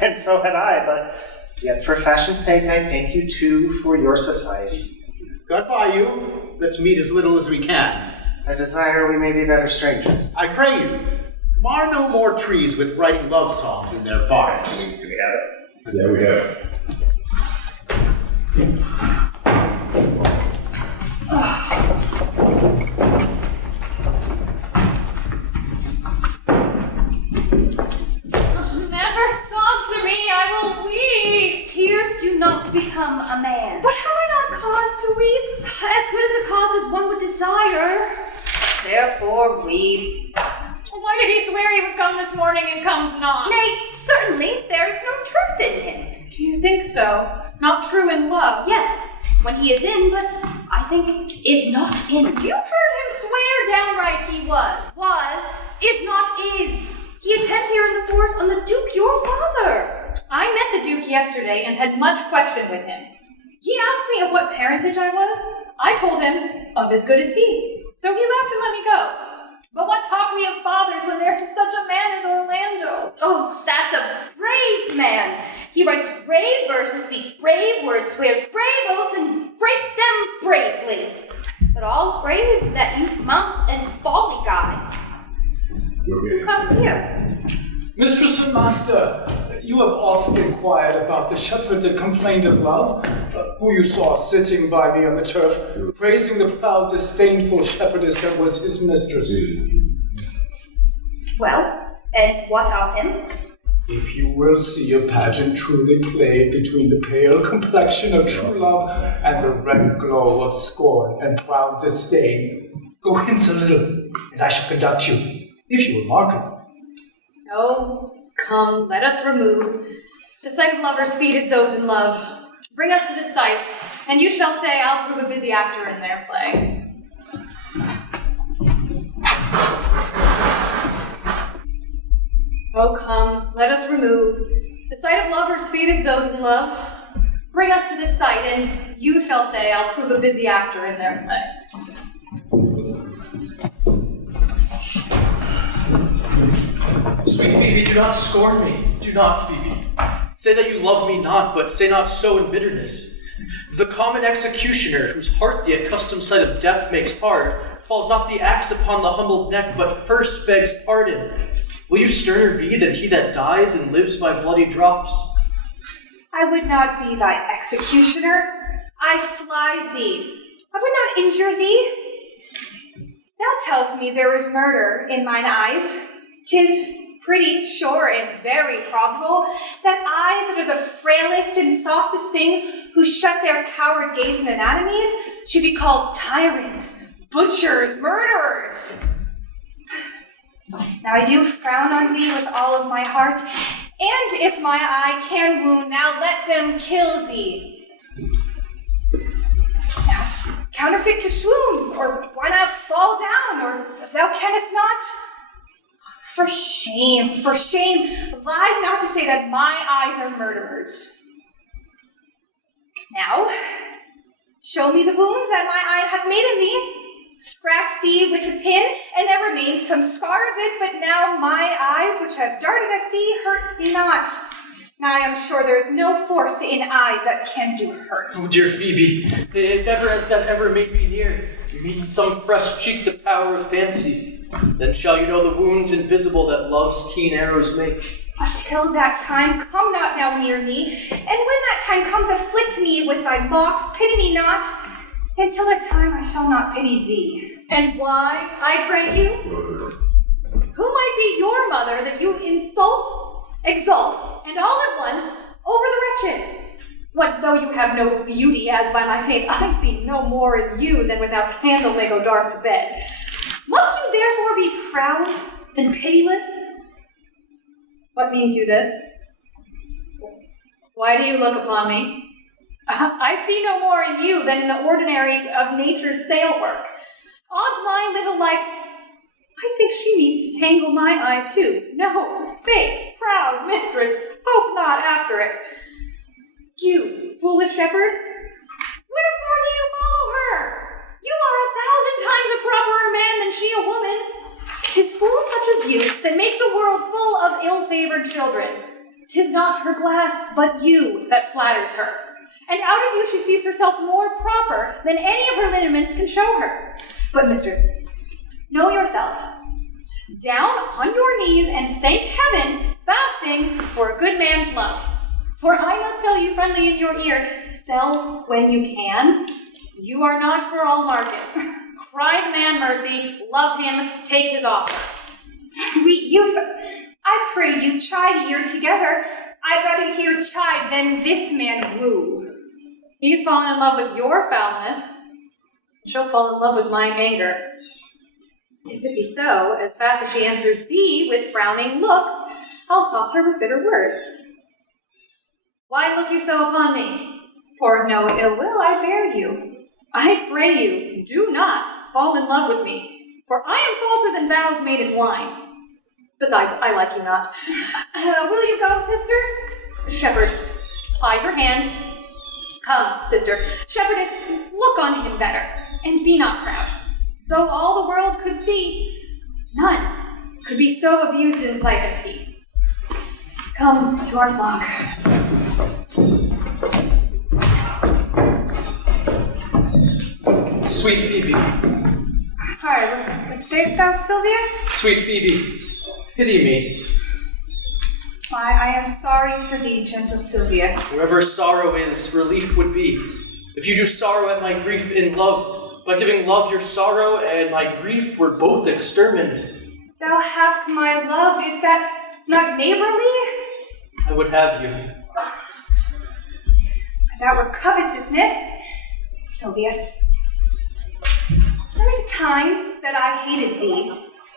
And so had I, but yet for fashion's sake, I thank you too for your society. Got by you. Let's meet as little as we can. I desire we may be better strangers. I pray you, mar no more trees with writing love songs in their barks. Do we have it? Yeah, we have it. Never talk to me, I will weep. Tears do not become a man. But have I not cause to weep? As good as a cause as one would desire. Therefore weep. Why did he swear he would come this morning and comes not? Nay, certainly there is no truth in him. Do you think so? Not true in love? Yes, when he is in, but I think is not in. You heard him swear downright he was. Was, is not is. He attends here in the forest on the Duke, your father. I met the Duke yesterday and had much question with him. He asked me of what parentage I was. I told him of as good as he. So he left and let me go. But what talk we of fathers when there is such a man as Orlando? Oh, that's a brave man. He writes brave verses, speaks brave words, swears brave oaths, and breaks them bravely. But all's brave that youth mounts and folly guides. Who comes here? Mistress and master, you have oft inquired about the shepherd that complained of love, who you saw sitting by me on the turf, praising the proud, disdainful shepherdess that was his mistress. Well, and what of him? If you will see a pageant truly played between the pale complexion of true love and the red glow of scorn and proud disdain, go hence a little, and I shall conduct you, if you will mark it. Oh, come, let us remove. The sight of lovers feedeth those in love. Bring us to this sight, and you shall say I'll prove a busy actor in their play. Oh, come, let us remove. The sight of lovers feedeth those in love. Bring us to this sight, and you shall say I'll prove a busy actor in their play. Sweet Phoebe, do not scorn me. Do not, Phoebe. Say that you love me not, but say not so in bitterness. The common executioner, whose heart the accustomed sight of death makes hard, falls not the axe upon the humbled neck, but first begs pardon. Will you sterner be than he that dies and lives by bloody drops? I would not be thy executioner. I fly thee. I would not injure thee. Thou tells me there is murder in mine eyes. 'Tis pretty sure and very probable that eyes that are the frailest and softest thing, who shut their coward gates and anatomies, should be called tyrants, butchers, murderers. Now I do frown on thee with all of my heart, and if my eye can wound, now let them kill thee. Now, counterfeit to swoon, or why not fall down, or if thou canst not, for shame, lie not to say that my eyes are murderers. Now, show me the wound that my eye hath made in thee. Scratch thee with a pin, and there remains some scar of it, but now my eyes, which have darted at thee, hurt thee not. Now I am sure there is no force in eyes that can do hurt. Oh, dear Phoebe, if ever as that ever may be near, you meet in some fresh cheek the power of fancy, then shall you know the wounds invisible that love's keen arrows make. Until that time, come not now near me, and when that time comes, afflict me with thy mocks, pity me not. Until that time, I shall not pity thee. And why, I pray you? Who might be your mother that you insult, exalt, and all at once over the wretched? What though you have no beauty, as by my faith I see no more in you than without candle may go dark to bed? Must you therefore be proud and pitiless? What means you this? Why do you look upon me? I see no more in you than in the ordinary of nature's sail work. Odds my little life, I think she means to tangle my eyes too. No, faith, proud mistress, hope not after it. You, foolish shepherd, wherefore do you follow her? You are 1,000 times a properer man than she a woman. 'Tis fools such as you that make the world full of ill-favored children. 'Tis not her glass, but you, that flatters her. And out of you she sees herself more proper than any of her lineaments can show her. But, mistress, know yourself. Down on your knees and thank heaven, fasting, for a good man's love. For I must tell you friendly in your ear, sell when you can. You are not for all markets. Cry the man mercy, love him, take his offer. Sweet youth, I pray you chide a year together. I'd rather hear chide than this man woo. He's fallen in love with your foulness. She'll fall in love with mine anger. If it be so, as fast as she answers thee with frowning looks, I'll sauce her with bitter words. Why look you so upon me? For no ill will I bear you. I pray you, do not fall in love with me, for I am falser than vows made in wine. Besides, I like you not. Will you go, sister? Shepherd, ply your hand. Come, sister. Shepherdess, look on him better, and be not proud. Though all the world could see, none could be so abused in sight as he. Come to our flock. Sweet Phoebe. Hi, what sayest thou, Silvius? Sweet Phoebe, pity me. Why, I am sorry for thee, gentle Silvius. Wherever sorrow is, relief would be. If you do sorrow at my grief in love, by giving love your sorrow and my grief were both extermined. Thou hast my love, is that not neighborly? I would have you. That were covetousness, Silvius. There was a time that I hated thee,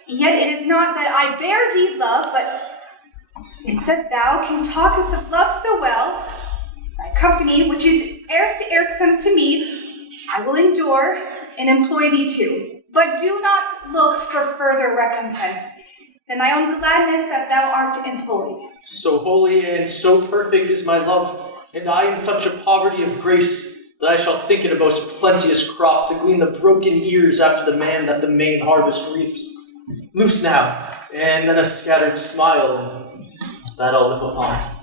and yet it is not that I bear thee love, but since that thou can talkest of love so well, thy company, which is erst irksome to me, I will endure and employ thee too. But do not look for further recompense than thy own gladness that thou art employed. So holy and so perfect is my love, and I in such a poverty of grace, that I shall think it a most plenteous crop to glean the broken ears after the man that the main harvest reaps. Loose now, and then a scattered smile, and that I'll live upon.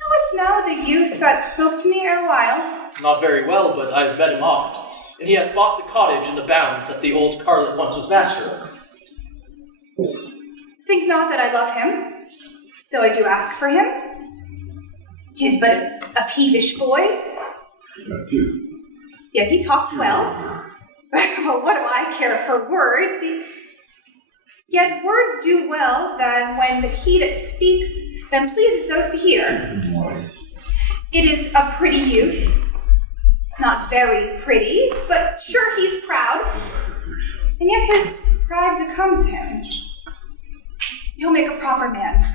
Knowest now the youth that spoke to me erewhile? Not very well, but I've met him oft, and he hath bought the cottage and the bounds that the old carlet once was master of. Think not that I love him, though I do ask for him. 'Tis but a peevish boy. Yet he talks well. But what do I care for words? Yet words do well than when the he that speaks then pleases those to hear. It is a pretty youth. Not very pretty, but sure he's proud. And yet his pride becomes him. He'll make a proper man.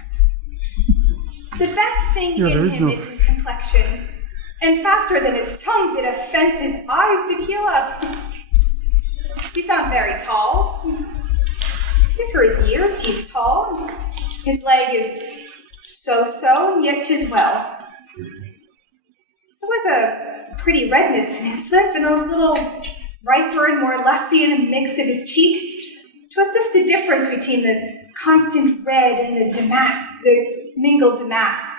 The best thing in him is his complexion, and faster than his tongue did offense his eyes did heal up. He's not very tall. Yet for his years he's tall. His leg is so-so, and yet 'tis well. There was a pretty redness in his lip, and a little riper and more lusty in the mix of his cheek. 'Twas just the difference between the constant red and the damask, the mingled damask.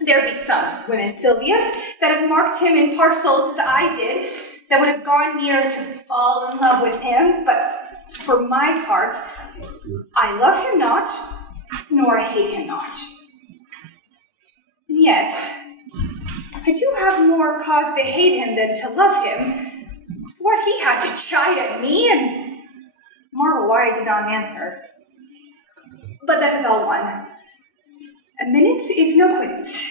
There be some women, Silvius, that have marked him in parcels as I did, that would have gone near to fall in love with him, but for my part, I love him not, nor hate him not. And yet, I do have more cause to hate him than to love him. What he had to chide at me, and marvel why I did not answer. But that is all one. A minute is no quittance.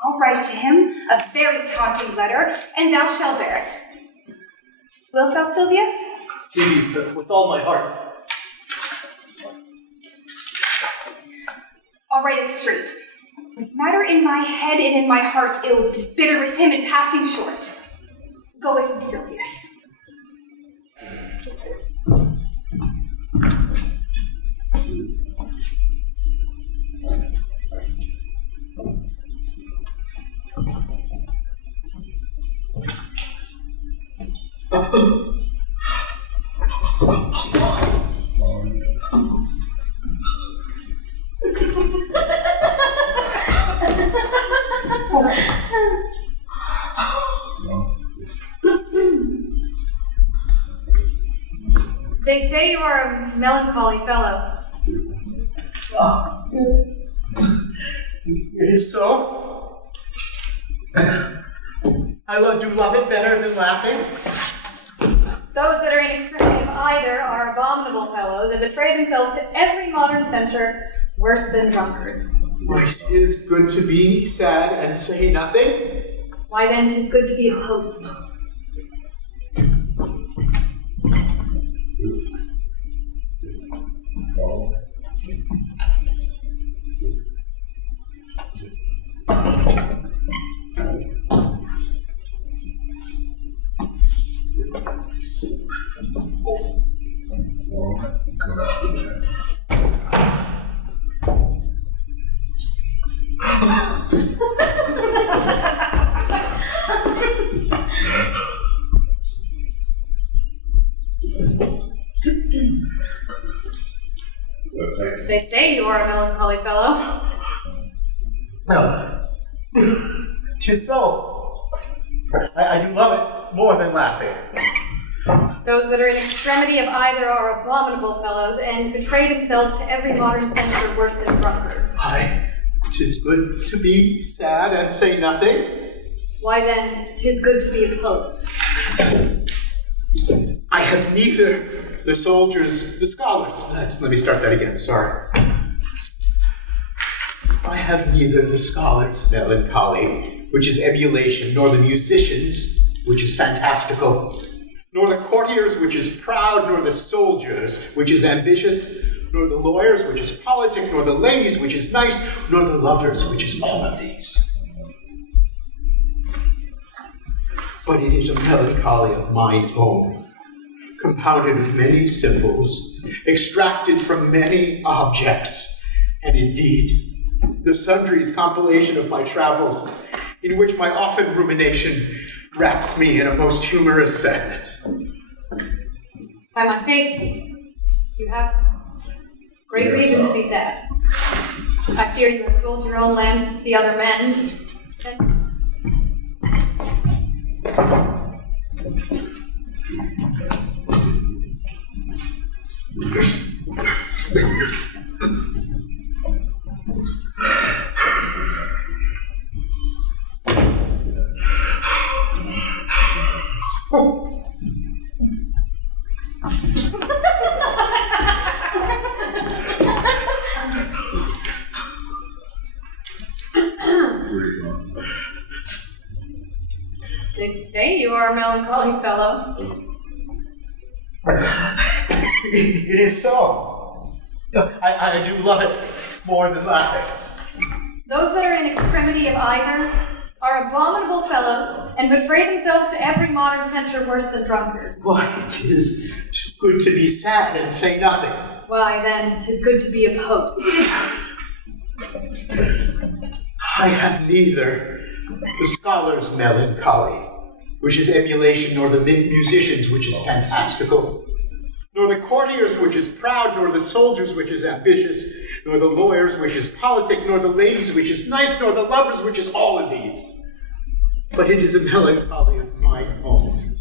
I'll write to him a very taunting letter, and thou shalt bear it. Wilt thou, Silvius? Phoebe, with all my heart. I'll write it straight. With matter in my head and in my heart, it will be bitter with him and passing short. Go with me, Silvius. They say you are a melancholy fellow. It is so. I do love it better than laughing. Those that are in extremity of either are abominable fellows and betray themselves to every modern censure worse than drunkards. It is good to be sad and say nothing. Why then 'tis good to be a host. They say you are a melancholy fellow. No. 'Tis so. I do love it more than laughing. Those that are in extremity of either are abominable fellows and betray themselves to every modern censure worse than drunkards. 'Tis good to be sad and say nothing. Why then 'tis good to be a host. I have neither the soldiers, the scholars. Let me start that again, sorry. I have neither the scholars' melancholy, which is emulation, nor the musicians, which is fantastical, nor the courtiers, which is proud, nor the soldiers, which is ambitious, nor the lawyers, which is politic, nor the ladies, which is nice, nor the lovers, which is all of these. But it is a melancholy of mine own, compounded of many symbols, extracted from many objects, and indeed, the sundries compilation of my travels, in which my often rumination wraps me in a most humorous sadness. By my faith, you have great reason to be sad. I fear you have sold your own lands to see other men's. They say you are a melancholy fellow. It is so. I do love it more than laughing. Those that are in extremity of either are abominable fellows and betray themselves to every modern censure worse than drunkards. Why, it is good to be sad and say nothing. Why then 'tis good to be a host. I have neither the scholar's melancholy, which is emulation, nor the musicians, which is fantastical, nor the courtiers, which is proud, nor the soldiers, which is ambitious, nor the lawyers, which is politic, nor the ladies, which is nice, nor the lovers, which is all of these. But it is a melancholy of my own,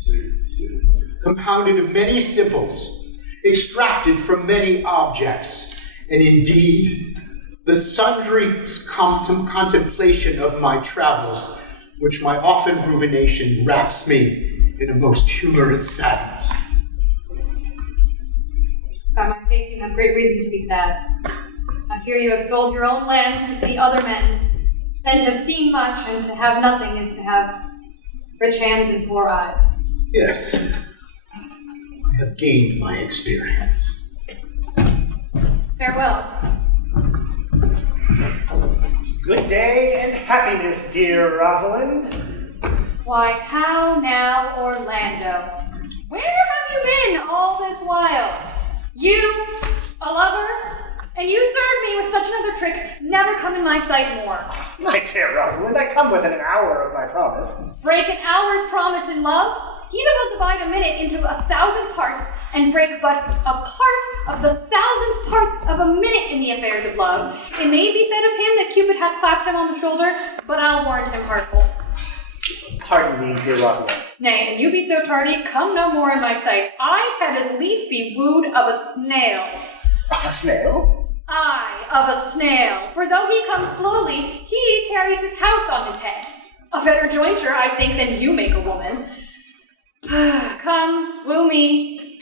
compounded of many symbols, extracted from many objects, and indeed, the sundry contemplation of my travels, which my often rumination wraps me in a most humorous sadness. By my faith, you have great reason to be sad. I fear you have sold your own lands to see other men's, and to have seen much and to have nothing is to have rich hands and poor eyes. Yes, I have gained my experience. Farewell. Good day and happiness, dear Rosalind. Why, how now, Orlando? Where have you been all this while? You, a lover, and you served me with such another trick, never come in my sight more. My fair Rosalind, I come within an hour of my promise. Break an hour's promise in love? He that will divide a minute into 1,000 parts and break but a part of the 1,000th part of a minute in the affairs of love. It may be said of him that Cupid hath clapped him on the shoulder, but I'll warrant him heartful. Pardon me, dear Rosalind. Nay, and you be so tardy, come no more in my sight. I had as lief be wooed of a snail. Of a snail? Aye, of a snail. For though he comes slowly, he carries his house on his head. A better jointure, I think, than you make a woman. Come, woo me,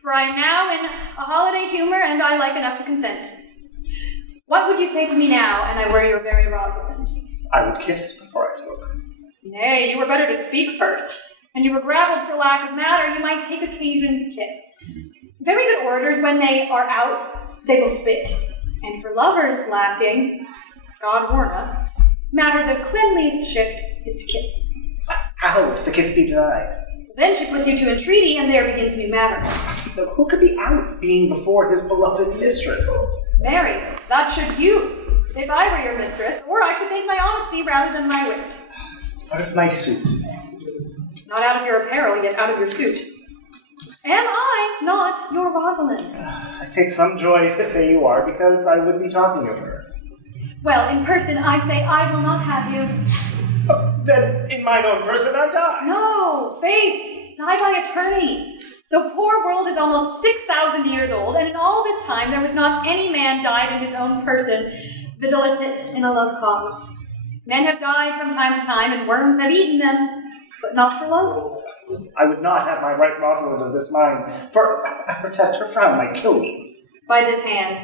for I am now in a holiday humor, and I like enough to consent. What would you say to me now, and I were your very Rosalind? I would kiss before I spoke. Nay, you were better to speak first. And you were gravelled for lack of matter, you might take occasion to kiss. Very good orators, when they are out, they will spit. And for lovers lacking, God warn us, matter the cleanliest shift is to kiss. How if the kiss be denied? Then she puts you to entreaty, and there begins new matter. Now, who could be out being before his beloved mistress? Mary, that should you, if I were your mistress, or I should thank my honesty rather than my wit. Out of my suit. Not out of your apparel, yet out of your suit. Am I not your Rosalind? I take some joy to say you are, because I would be talking of her. Well, in person I say I will not have you. Then in mine own person I die. No, Faith, die by attorney. The poor world is almost 6,000 years old, and in all this time there was not any man died in his own person, videlicet in a love cause. Men have died from time to time, and worms have eaten them, but not for love. I would not have my right Rosalind of this mind, for I protest her frown might kill me. By this hand,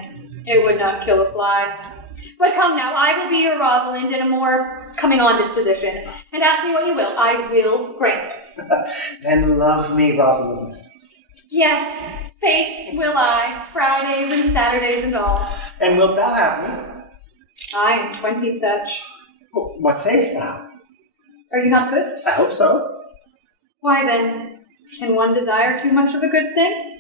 it would not kill a fly. But come now, I will be your Rosalind in a more coming-on disposition, and ask me what you will. I will grant it. Then love me, Rosalind. Yes, faith will I, Fridays and Saturdays and all. And wilt thou have me? I am 20 such. What sayest thou? Are you not good? I hope so. Why then, can one desire too much of a good thing?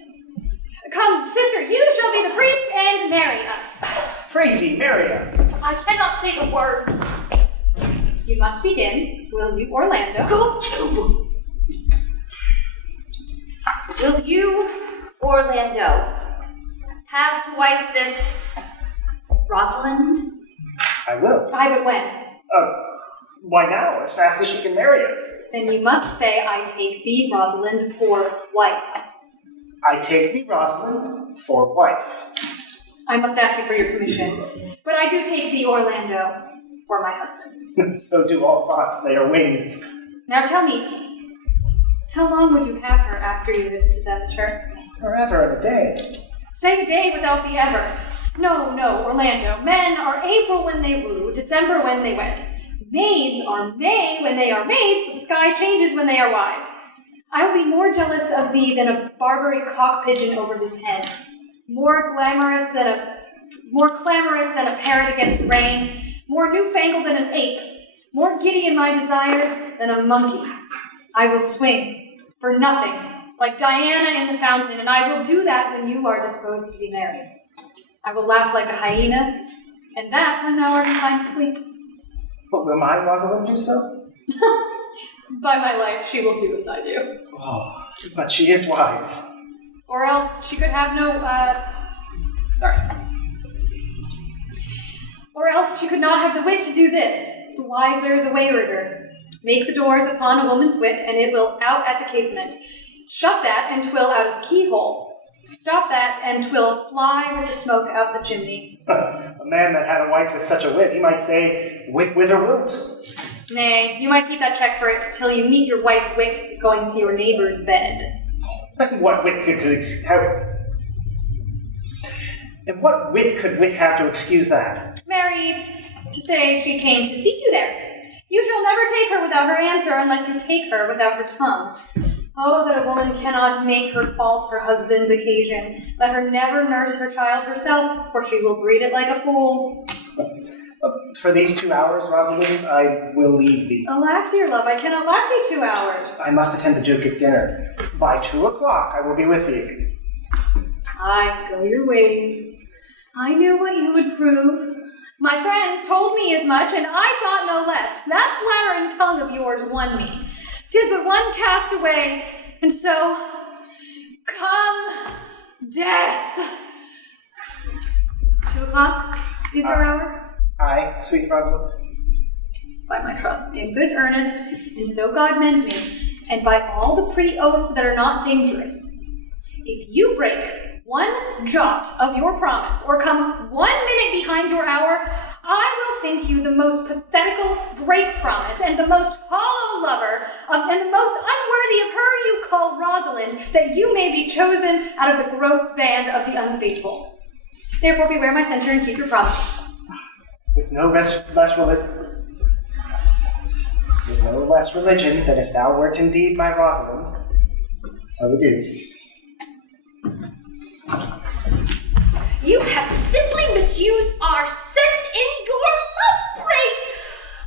Come, sister, you shall be the priest and marry us. Pray thee, marry us. I cannot say the words. You must begin. Will you, Orlando? Go to. Will you, Orlando, have to wife this Rosalind? I will. Aye, but when? Why now? As fast as she can marry us. Then you must say, I take thee, Rosalind, for wife. I take thee, Rosalind, for wife. I must ask you for your permission. But I do take thee, Orlando, for my husband. So do all thoughts, they are winged. Now tell me, how long would you have her after you had possessed her? Forever and a day. Say a day without the ever. No, Orlando. Men are April when they woo, December when they wed. Maids are May when they are maids, but the sky changes when they are wise. I will be more jealous of thee than a Barbary cock pigeon over his head. More clamorous than a parrot against rain. More newfangled than an ape. More giddy in my desires than a monkey. I will swing for nothing, like Diana in the fountain, and I will do that when you are disposed to be married. I will laugh like a hyena, and that when thou art inclined to sleep. But will my Rosalind do so? By my life, she will do as I do. Oh, but she is wise. Or else she could have no, Or else she could not have the wit to do this. The wiser, the waywarder. Make the doors upon a woman's wit, and it will out at the casement. Shut that, and 'twill out of the keyhole. Stop that, and 'twill fly with the smoke out the chimney. A man that had a wife with such a wit, he might say, wit whither wilt. Nay, you might keep that check for it till you meet your wife's wit going to your neighbor's bed. And what wit could wit have to excuse that? Mary, to say she came to seek you there. You shall never take her without her answer unless you take her without her tongue. Oh, that a woman cannot make her fault her husband's occasion. Let her never nurse her child herself, for she will breed it like a fool. For these 2 hours, Rosalind, I will leave thee. Alack, dear love, I cannot lack thee 2 hours. I must attend the Duke at dinner. By 2 o'clock, I will be with thee. Aye, go your ways. I knew what you would prove. My friends told me as much, and I thought no less. That flattering tongue of yours won me. 'Tis but one cast away, and so, come, death. 2 o'clock is your hour? Aye, sweet Rosalind. by my trust, in good earnest, and so God meant me, and by all the pretty oaths that are not dangerous. If you break one jot of your promise, or come 1 minute behind your hour, I will think you the most pathetical break promise, and the most hollow lover, and the most unworthy of her you call Rosalind, that you may be chosen out of the gross band of the unfaithful. Therefore beware my censure and keep your promise. With no less religion than if thou wert indeed my Rosalind, so adieu. You have simply misused our sex in your love braid.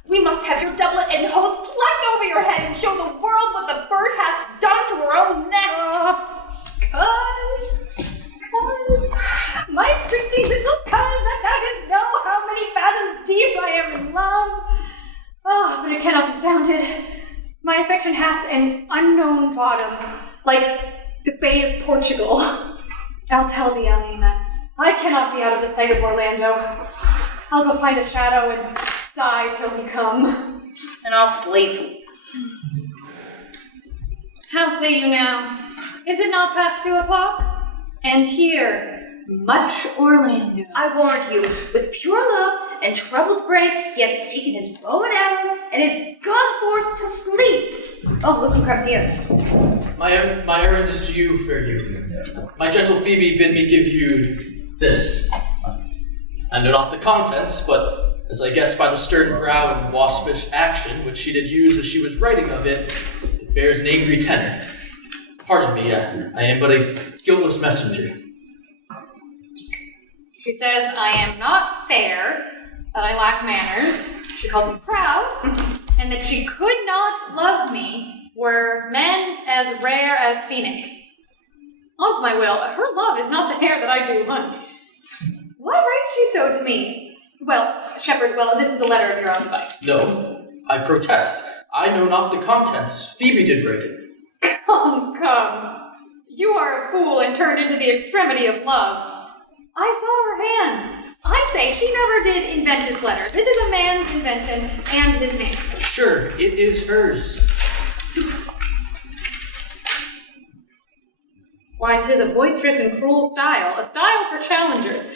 We must have your doublet and hose plucked over your head and show the world what the bird hath done to her own nest. Cuz, my pretty little cuz, that thou didst know how many fathoms deep I am in love. Oh, but it cannot be sounded. My affection hath an unknown bottom, like the Bay of Portugal. I'll tell thee, Alina, I cannot be out of the sight of Orlando. I'll go find a shadow and sigh till he come. And I'll sleep. How say you now? Is it not past 2 o'clock? And here, much Orlando. I warned you, with pure love and troubled brain, he hath taken his bow and arrows and is gone forth to sleep. Oh, look who comes here. My errand is to you, fair youth. My gentle Phoebe bid me give you this. I know not the contents, but as I guess by the stern brow and waspish action which she did use as she was writing of it, it bears an angry tenor. Pardon me, I am but a guiltless messenger. She says I am not fair, that I lack manners. She calls me proud, and that she could not love me were men as rare as Phoenix. On's my will, her love is not the hare that I do hunt. Why writes she so to me? Well, Shepherd, this is a letter of your own device. No, I protest. I know not the contents. Phoebe did write it. Come. You are a fool and turned into the extremity of love. I saw her hand. I say she never did invent this letter. This is a man's invention and his name. Sure, it is hers. Why, 'tis a boisterous and cruel style, a style for challengers.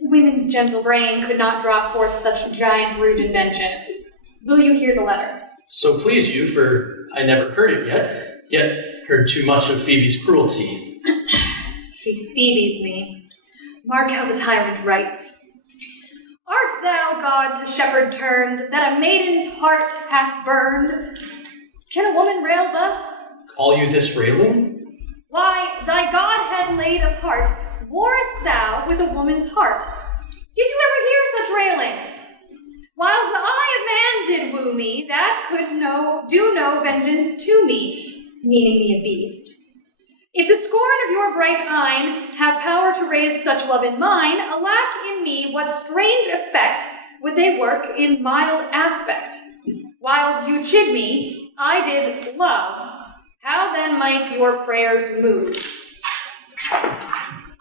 Women's gentle brain could not draw forth such giant rude invention. Will you hear the letter? So please you, for I never heard it yet heard too much of Phoebe's cruelty. She Phoebes me. Mark how the tyrant writes. Art thou, God, to shepherd turned, that a maiden's heart hath burned? Can a woman rail thus? Call you this railing? Why, thy God had laid apart, warrest thou with a woman's heart? Did you ever hear such railing? Whiles the eye of man did woo me, that could do no vengeance to me, meaning me a beast. If the scorn of your bright eyne have power to raise such love in mine, alack in me, what strange effect would they work in mild aspect? Whiles you chid me, I did love. How then might your prayers move?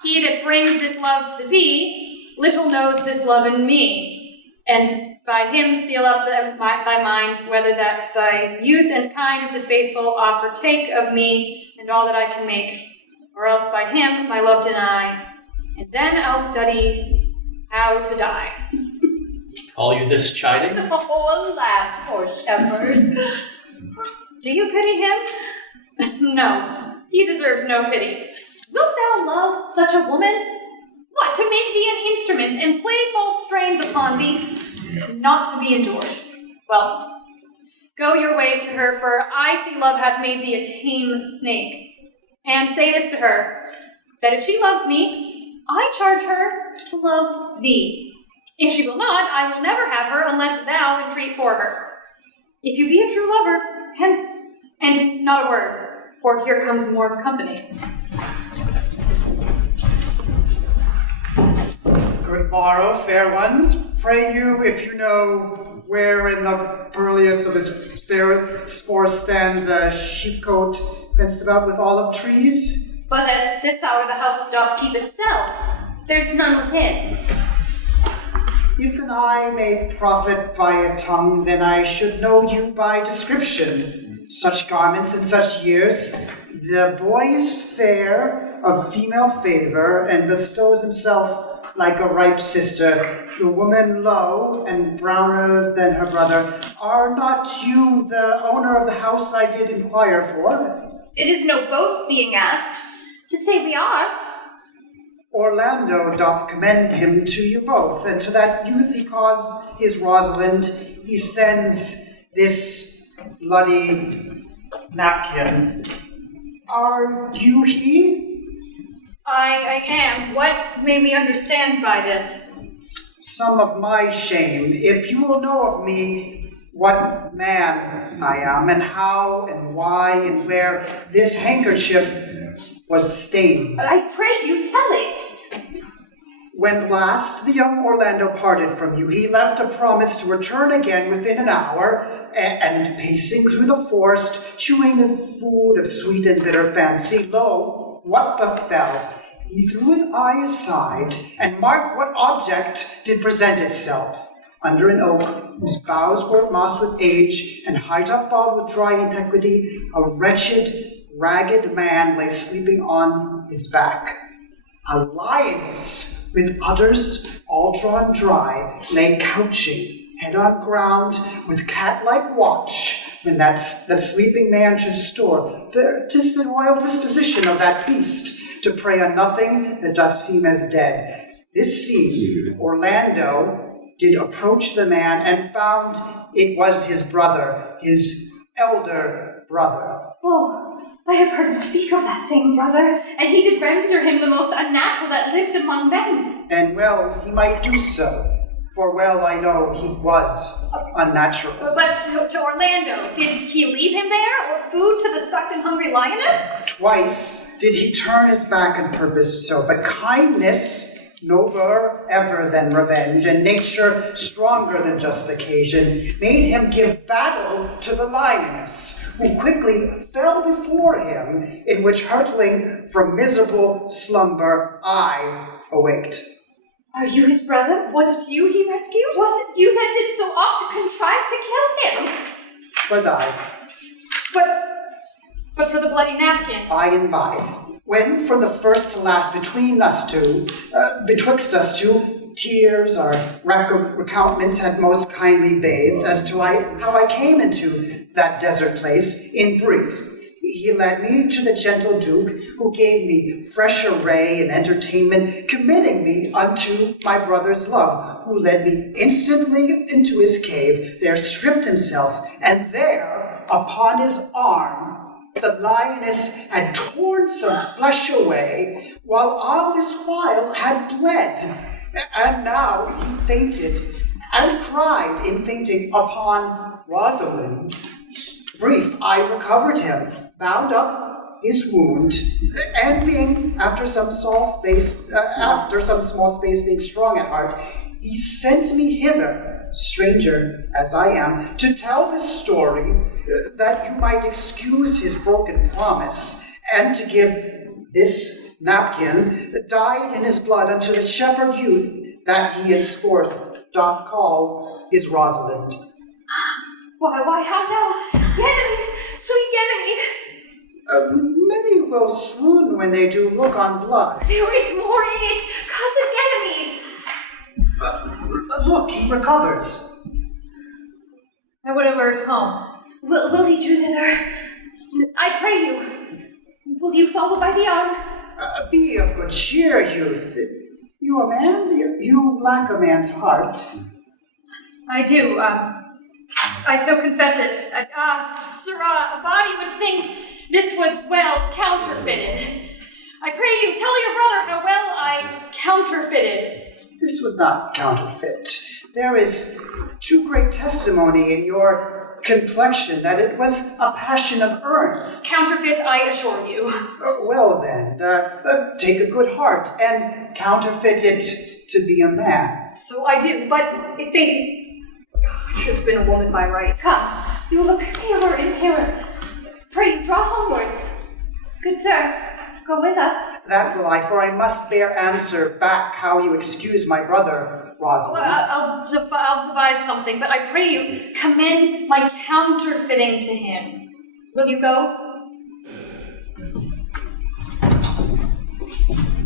He that brings this love to thee, little knows this love in me, and by him seal up thy mind, whether that thy youth and kind of the faithful offer take of me, and all that I can make, or else by him my love deny, and then I'll study how to die. Call you this chiding? Oh, alas, poor shepherd. Do you pity him? No, he deserves no pity. Wilt thou love such a woman? What, to make thee an instrument and play false strains upon thee? Not to be endured. Well, go your way to her, for I see love hath made thee a tame snake. And say this to her, that if she loves me, I charge her to love thee. If she will not, I will never have her unless thou entreat for her. If you be a true lover, hence, and not a word, for here comes more company. Good morrow, fair ones. Pray you, if you know where in the earliest of this forest stands a sheepcote fenced about with olive trees. But at this hour the house doth keep itself. There's none within. If an eye may profit by a tongue, then I should know you by description. Such garments and such years. The boy is fair, of female favor, and bestows himself like a ripe sister. The woman low and browner than her brother. Are not you the owner of the house I did inquire for? It is no boast being asked. To say we are. Orlando doth commend him to you both, and to that youth he calls his Rosalind. He sends this bloody napkin. Are you he? I am. What may we understand by this? Some of my shame. If you will know of me, what man I am, and how, and why, and where this handkerchief was stained. I pray you tell it. When last the young Orlando parted from you, he left a promise to return again within an hour, and pacing through the forest, chewing the food of sweet and bitter fancy, lo, what befell? He threw his eye aside, and mark what object did present itself. Under an oak, whose boughs were mossed with age, and height upbowed with dry antiquity, a wretched, ragged man lay sleeping on his back. A lioness, with udders all drawn dry, lay couching, head on ground, with cat-like watch, when the sleeping man should store. 'Tis the royal disposition of that beast, to prey on nothing that doth seem as dead. This seen, Orlando did approach the man, and found it was his brother, his elder brother. Oh, I have heard him speak of that same brother, and he did render him the most unnatural that lived among men. And well he might do so, for well I know he was unnatural. But to Orlando, did he leave him there, or food to the sucked and hungry lioness? Twice did he turn his back and purpose so, but kindness nobler ever than revenge, and nature stronger than just occasion, made him give battle to the lioness, who quickly fell before him, in which hurtling from miserable slumber I awaked. Are you his brother? Was it you he rescued? Was it you that did so oft to contrive to kill him? Was I. But for the bloody napkin. By and by, when from the first to last betwixt us two, tears or recounts had most kindly bathed, as to how I came into that desert place. In brief, he led me to the gentle Duke, who gave me fresh array and entertainment, committing me unto my brother's love, who led me instantly into his cave, there stripped himself, and there, upon his arm, the lioness had torn some flesh away, while all this while had bled. And now he fainted, and cried in fainting upon Rosalind. Brief, I recovered him, bound up his wound, and being, after some small space being strong at heart, he sent me hither, stranger as I am, to tell this story, that you might excuse his broken promise, and to give this napkin, dyed in his blood, unto the shepherd youth that he henceforth doth call his Rosalind. Why, how now? Ganymede, sweet Ganymede. Many will swoon when they do look on blood. There is more in it, cousin Ganymede. Look, he recovers. I would have heard home. Will he do thither? I pray you. Will you follow by the arm? Be of good cheer, youth. You a man? You lack a man's heart. I do, I so confess it. Sirrah, a body would think this was well counterfeited. I pray you tell your brother how well I counterfeited. This was not counterfeit. There is too great testimony in your complexion that it was a passion of earnest. Counterfeit, I assure you. Well then, take a good heart and counterfeit it to be a man. So I do, but if they... I should have been a woman by right. Come, you look paler and paler. Pray you draw homewards. Good sir, Go with us. That will I, for I must bear answer back how you excuse my brother, Rosalind. Well, I'll devise something, but I pray you commend my counterfeiting to him. Will you go?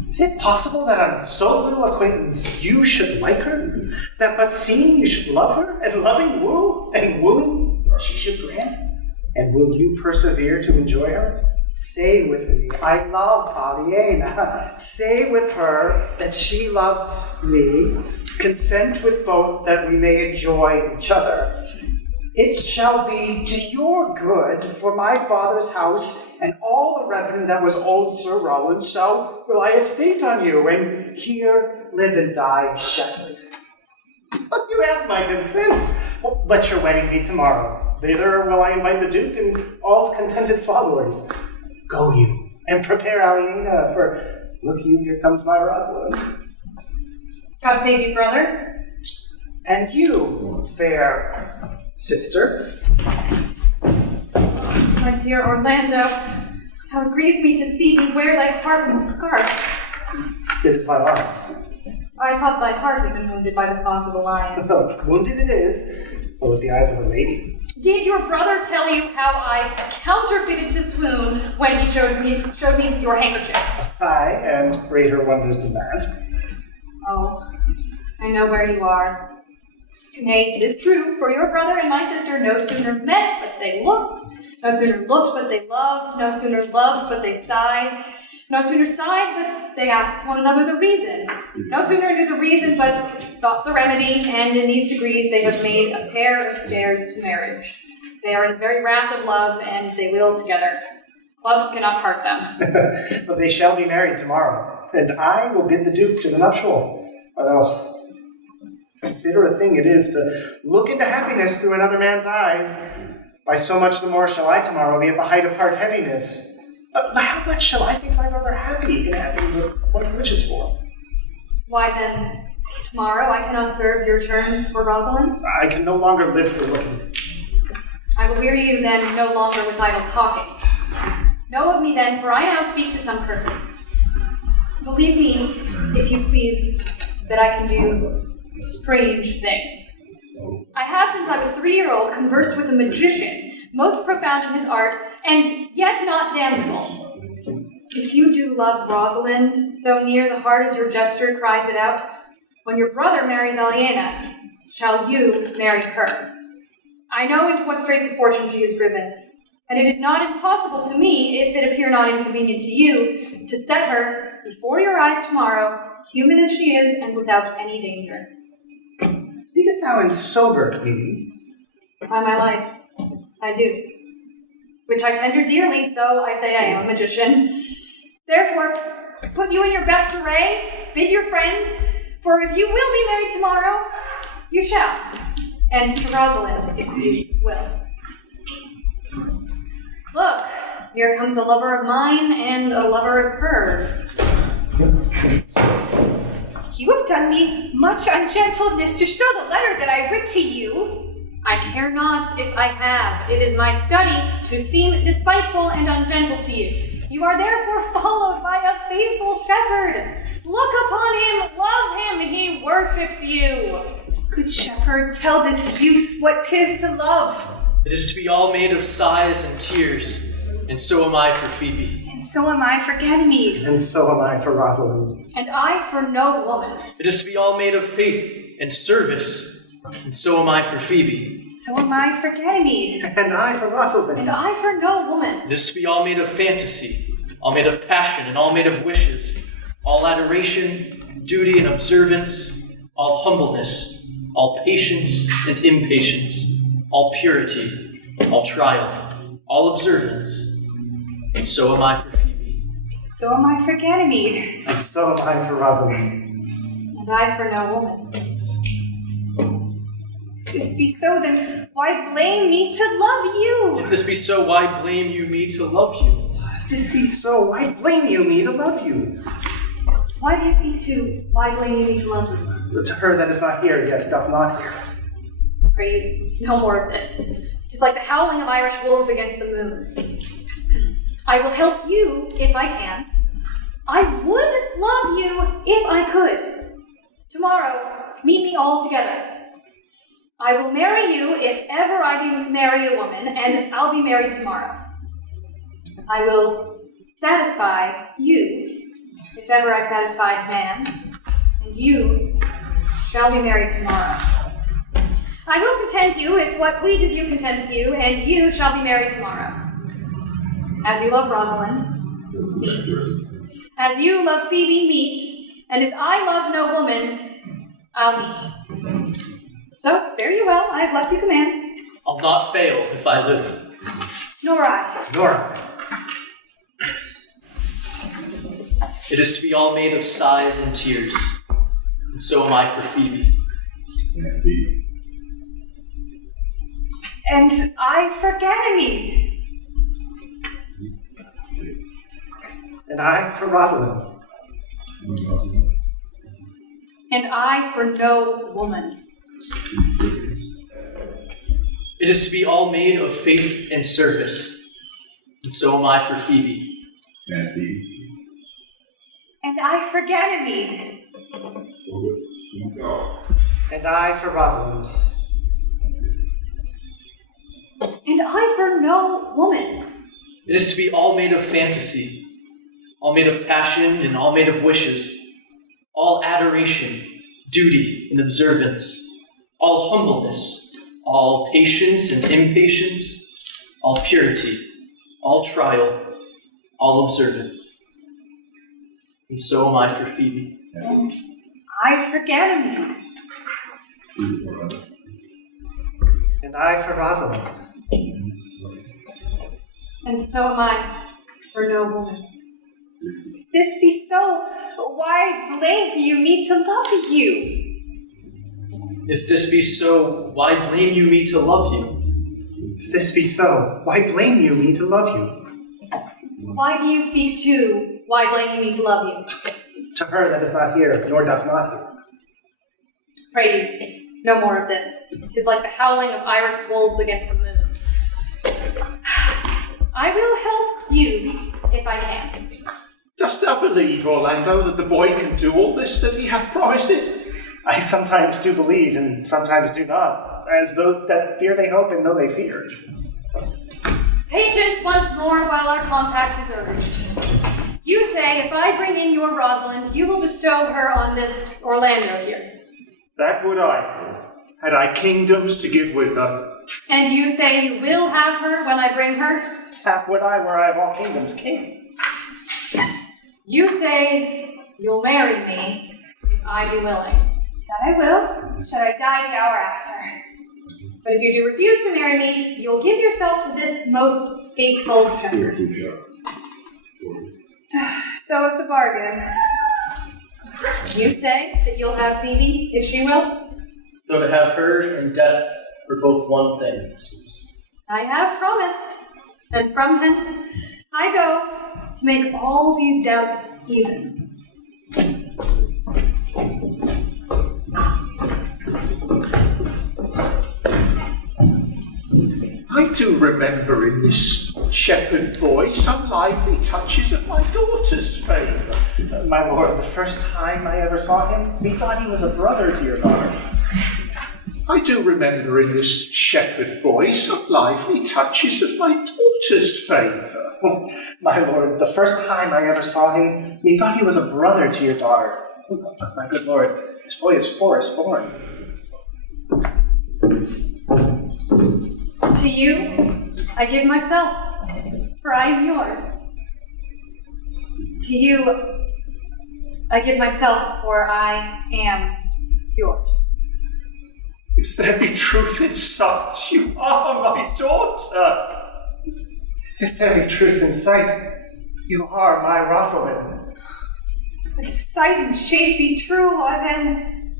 Is it possible that on so little acquaintance you should like her? That but seeing you should love her, and loving woo, and wooing she should grant? And will you persevere to enjoy her? Say with me, I love Aliena. Say with her that she loves me. Consent with both that we may enjoy each other. It shall be to your good for my father's house, and all the revenue that was owed Sir Roland, so will I estate on you, and here live and die shepherd. But you have my consent. Well, let your wedding be tomorrow. Thither will I invite the Duke and all his contented followers. Go you, and prepare Aliena, for look you, here comes my Rosalind. God save you, brother. And you, fair sister. My dear Orlando, how it grieves me to see thee wear thy hardened scarf. It is my art. I thought thy heart had been wounded by the thoughts of a lion. Wounded it is, but with the eyes of a lady. Did your brother tell you how I counterfeited to swoon when he showed me your handkerchief? Aye, and greater wonders than that. Oh, I know where you are. Nay, it is true, for your brother and my sister no sooner met but they looked, no sooner looked but they loved, no sooner loved but they sighed, no sooner sighed but they asked one another the reason, no sooner knew the reason but sought the remedy, and in these degrees they have made a pair of stairs to marriage. They are in the very wrath of love, and they will together. Clubs cannot part them. But they shall be married tomorrow, and I will bid the Duke to the nuptial. But oh, bitter a thing it is to look into happiness through another man's eyes. By so much the more shall I tomorrow be at the height of heart heaviness. But how much shall I think my brother happy in having what he wishes for? Why then, tomorrow I cannot serve your turn for Rosalind? I can no longer live for looking. I will weary you then no longer with idle talking. Know of me then, for I now speak to some purpose. Believe me, if you please, that I can do strange things. I have, since I was 3-year-old, conversed with a magician, most profound in his art, and yet not damnable. If you do love Rosalind, so near the heart as your gesture cries it out, when your brother marries Aliena, shall you marry her. I know into what straits of fortune she is driven, and it is not impossible to me, if it appear not inconvenient to you, to set her before your eyes tomorrow, human as she is, and without any danger. Speakest thou in sober means? By my life, I do. Which I tender dearly, though I say I am a magician. Therefore, put you in your best array, bid your friends, for if you will be married tomorrow, you shall. And to Rosalind, if you will. Look, here comes a lover of mine and a lover of hers. You have done me much ungentleness to show the letter that I writ to you. I care not if I have. It is my study to seem despiteful and ungentle to you. You are therefore followed by a faithful shepherd. Look upon him, love him, he worships you. Good shepherd, tell this youth what 'tis to love. It is to be all made of sighs and tears, and so am I for Phoebe. And so am I for Ganymede. And so am I for Rosalind. And I for no woman. It is to be all made of faith and service, and so am I for Phoebe. So am I for Ganymede. And I for Rosalind. And I for no woman. It is to be all made of fantasy, all made of passion, and all made of wishes, all adoration, duty, and observance, all humbleness, all patience and impatience, all purity, all trial, all observance, and so am I for Phoebe. So am I for Ganymede. And so am I for Rosalind. And I for no woman. If this be so, then why blame me to love you? If this be so, why blame you me to love you? If this be so, why blame you me to love you? Why do you speak to, why blame you me to love you? To her that is not here yet doth not hear. Pray you no more of this. 'Tis like the howling of Irish wolves against the moon. I will help you, if I can, I would love you if I could. Tomorrow, meet me all together. I will marry you if ever I marry a woman, and I'll be married tomorrow. I will satisfy you if ever I satisfy a man, and you shall be married tomorrow. I will content you if what pleases you contents you, and you shall be married tomorrow. As you love Rosalind, meet. As you love Phoebe, meet. And as I love no woman, I'll meet. So, fare you well. I have left you commands. I'll not fail if I live. Nor I. Nor I. It is to be all made of sighs and tears, and so am I for Phoebe. And I for Ganymede. And I for Rosalind. And I for no woman. It is to be all made of faith and service, and so am I for Phoebe. And I for Ganymede. And I for Rosalind. And I for no woman. It is to be all made of fantasy, all made of passion, and all made of wishes, all adoration, duty, and observance, all humbleness, all patience and impatience, all purity, all trial, all observance. And so am I for Phoebe. And I for Ganymede. And I for Rosalind. And so am I for no woman. If this be so, why blame you me to love you? If this be so, why blame you me to love you? If this be so, why blame you me to love you? Why do you speak to? Why blame you me to love you? To her that is not here, nor doth not hear. Pray you, no more of this. 'Tis like the howling of Irish wolves against the moon. I will help you if I can. Dost thou believe, Orlando, that the boy can do all this that he hath promised it? I sometimes do believe and sometimes do not, as those that fear they hope and know they fear. Patience once more while our compact is urged. You say if I bring in your Rosalind, you will bestow her on this Orlando here. That would I, had I kingdoms to give with her. And you say you will have her when I bring her? That would I, were I of all kingdoms king. You say you'll marry me if I be willing. That I will, should I die the hour after. But if you do refuse to marry me, you'll give yourself to this most faithful shepherd. So is the bargain. You say that you'll have Phoebe, if she will? Though to have her and death are both one thing. I have promised, and from hence I go to make all these doubts even. I do remember in this shepherd boy some lively touches of my daughter's favour. My lord, the first time I ever saw him, methought he was a brother to your daughter. I do remember in this shepherd boy some lively touches of my daughter's favour. My lord, the first time I ever saw him, methought he was a brother to your daughter. But my good lord, this boy is forest born. To you, I give myself, for I am yours. To you, I give myself, for I am yours. If there be truth in sight, you are my daughter. If there be truth in sight, you are my Rosalind. If sight and shape be true, why then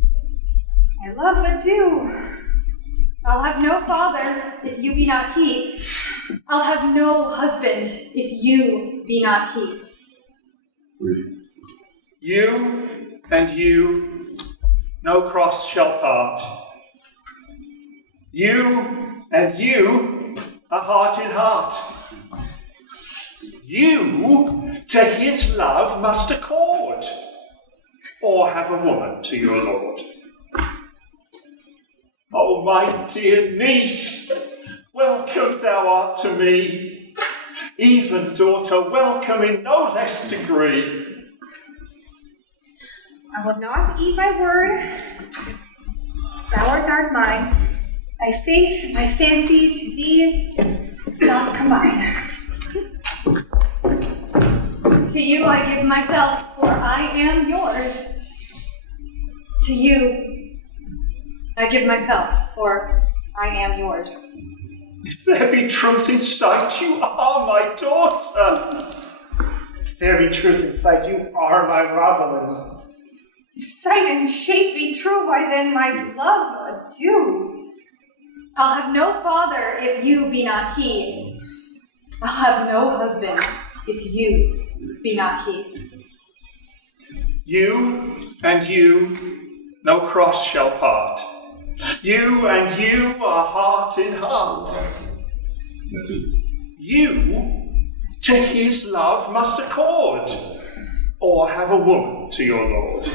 I love adieu. I'll have no father if you be not he. I'll have no husband if you be not he. You and you, no cross shall part. You and you, a heart in heart. You to his love must accord, or have a woman to your lord. Oh, my dear niece, welcome thou art to me, even daughter, welcome in no less degree. I will not eat my word. Thou art not mine. Thy faith, my fancy to thee doth combine. To you I give myself, for I am yours. To you I give myself, for I am yours. If there be truth in sight, you are my daughter. If there be truth in sight, you are my Rosalind. If sight and shape be true, why then my love adieu. I'll have no father if you be not he. I'll have no husband if you be not he. You and you, no cross shall part. You and you are heart in heart. You to his love must accord, or have a woman to your lord.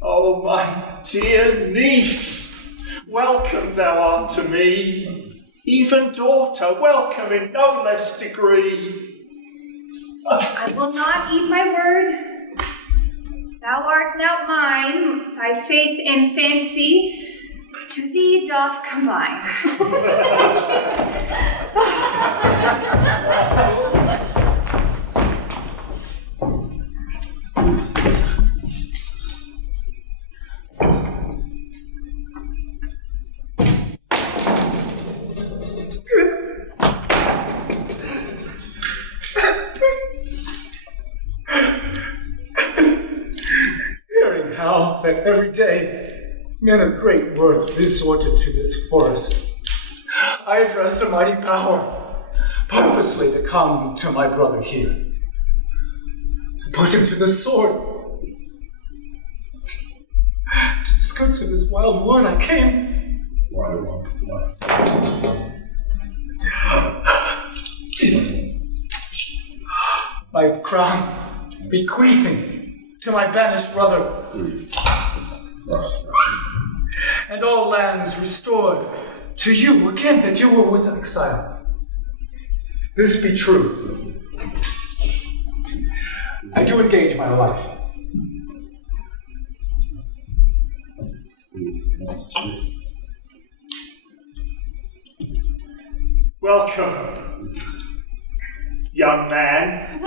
Oh, my dear niece, welcome thou art to me, even daughter, welcome in no less degree. I will not eat my word. Thou art not mine. Thy faith and fancy to thee doth combine. Hearing how that every day men of great worth resorted to this forest, I addressed a mighty power, purposely to come to my brother here, to put him to the sword. To the skirts of his wild wood I came. My crown bequeathing to my banished brother, and all lands restored to you again that you were with exile. This be true. I do engage my life. Welcome, young man.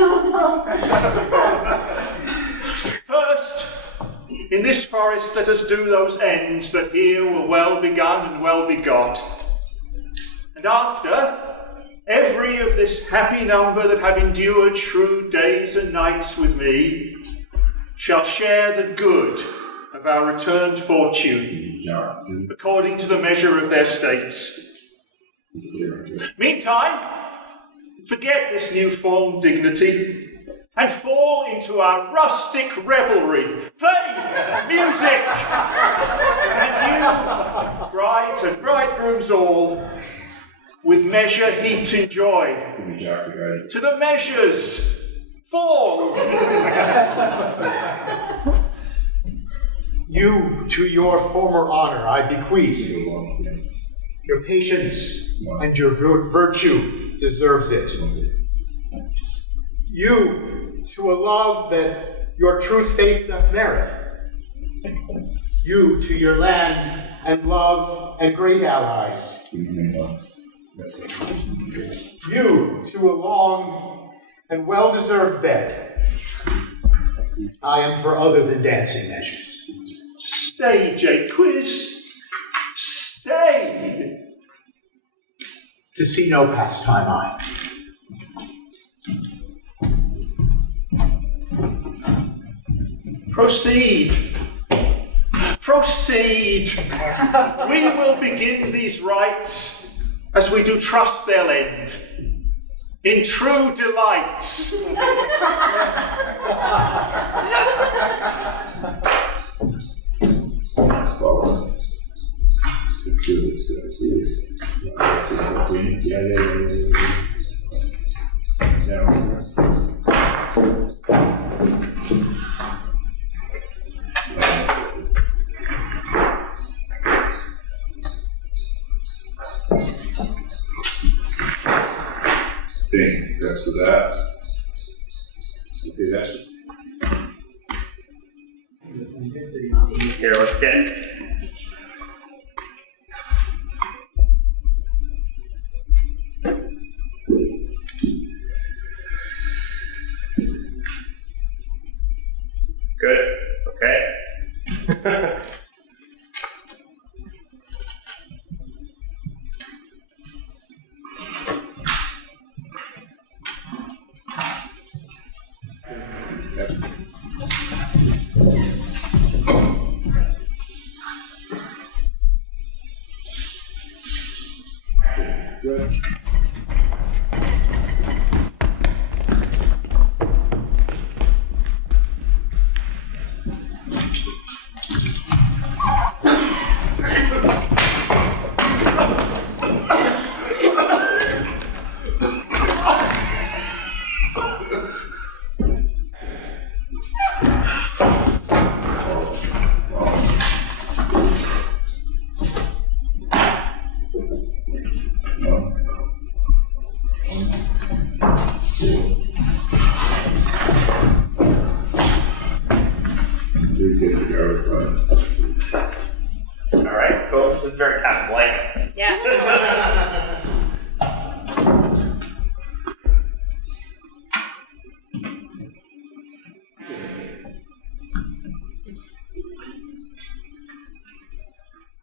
First, in this forest let us do those ends that here were well begun and well begot. And after, every of this happy number that have endured shrewd days and nights with me shall share the good of our returned fortune, according to the measure of their states. Meantime, forget this new-formed dignity and fall into our rustic revelry. Play music! And you, brides and bridegrooms all, with measure heaped in joy, to the measures fall. You to your former honor I bequeath. Your patience and your virtue deserves it. You to a love that your true faith doth merit. You to your land and love and great allies. You to a long and well-deserved bed. I am for other than dancing measures. Stay, Jaques, stay. To see no pastime I. Proceed. Proceed. We will begin these rites as we do trust they'll end. In true delights. Yeah. that. Okay, that's Here, let's get it. Good. Okay. good. All right, cool. This is very Casablanca. Yeah.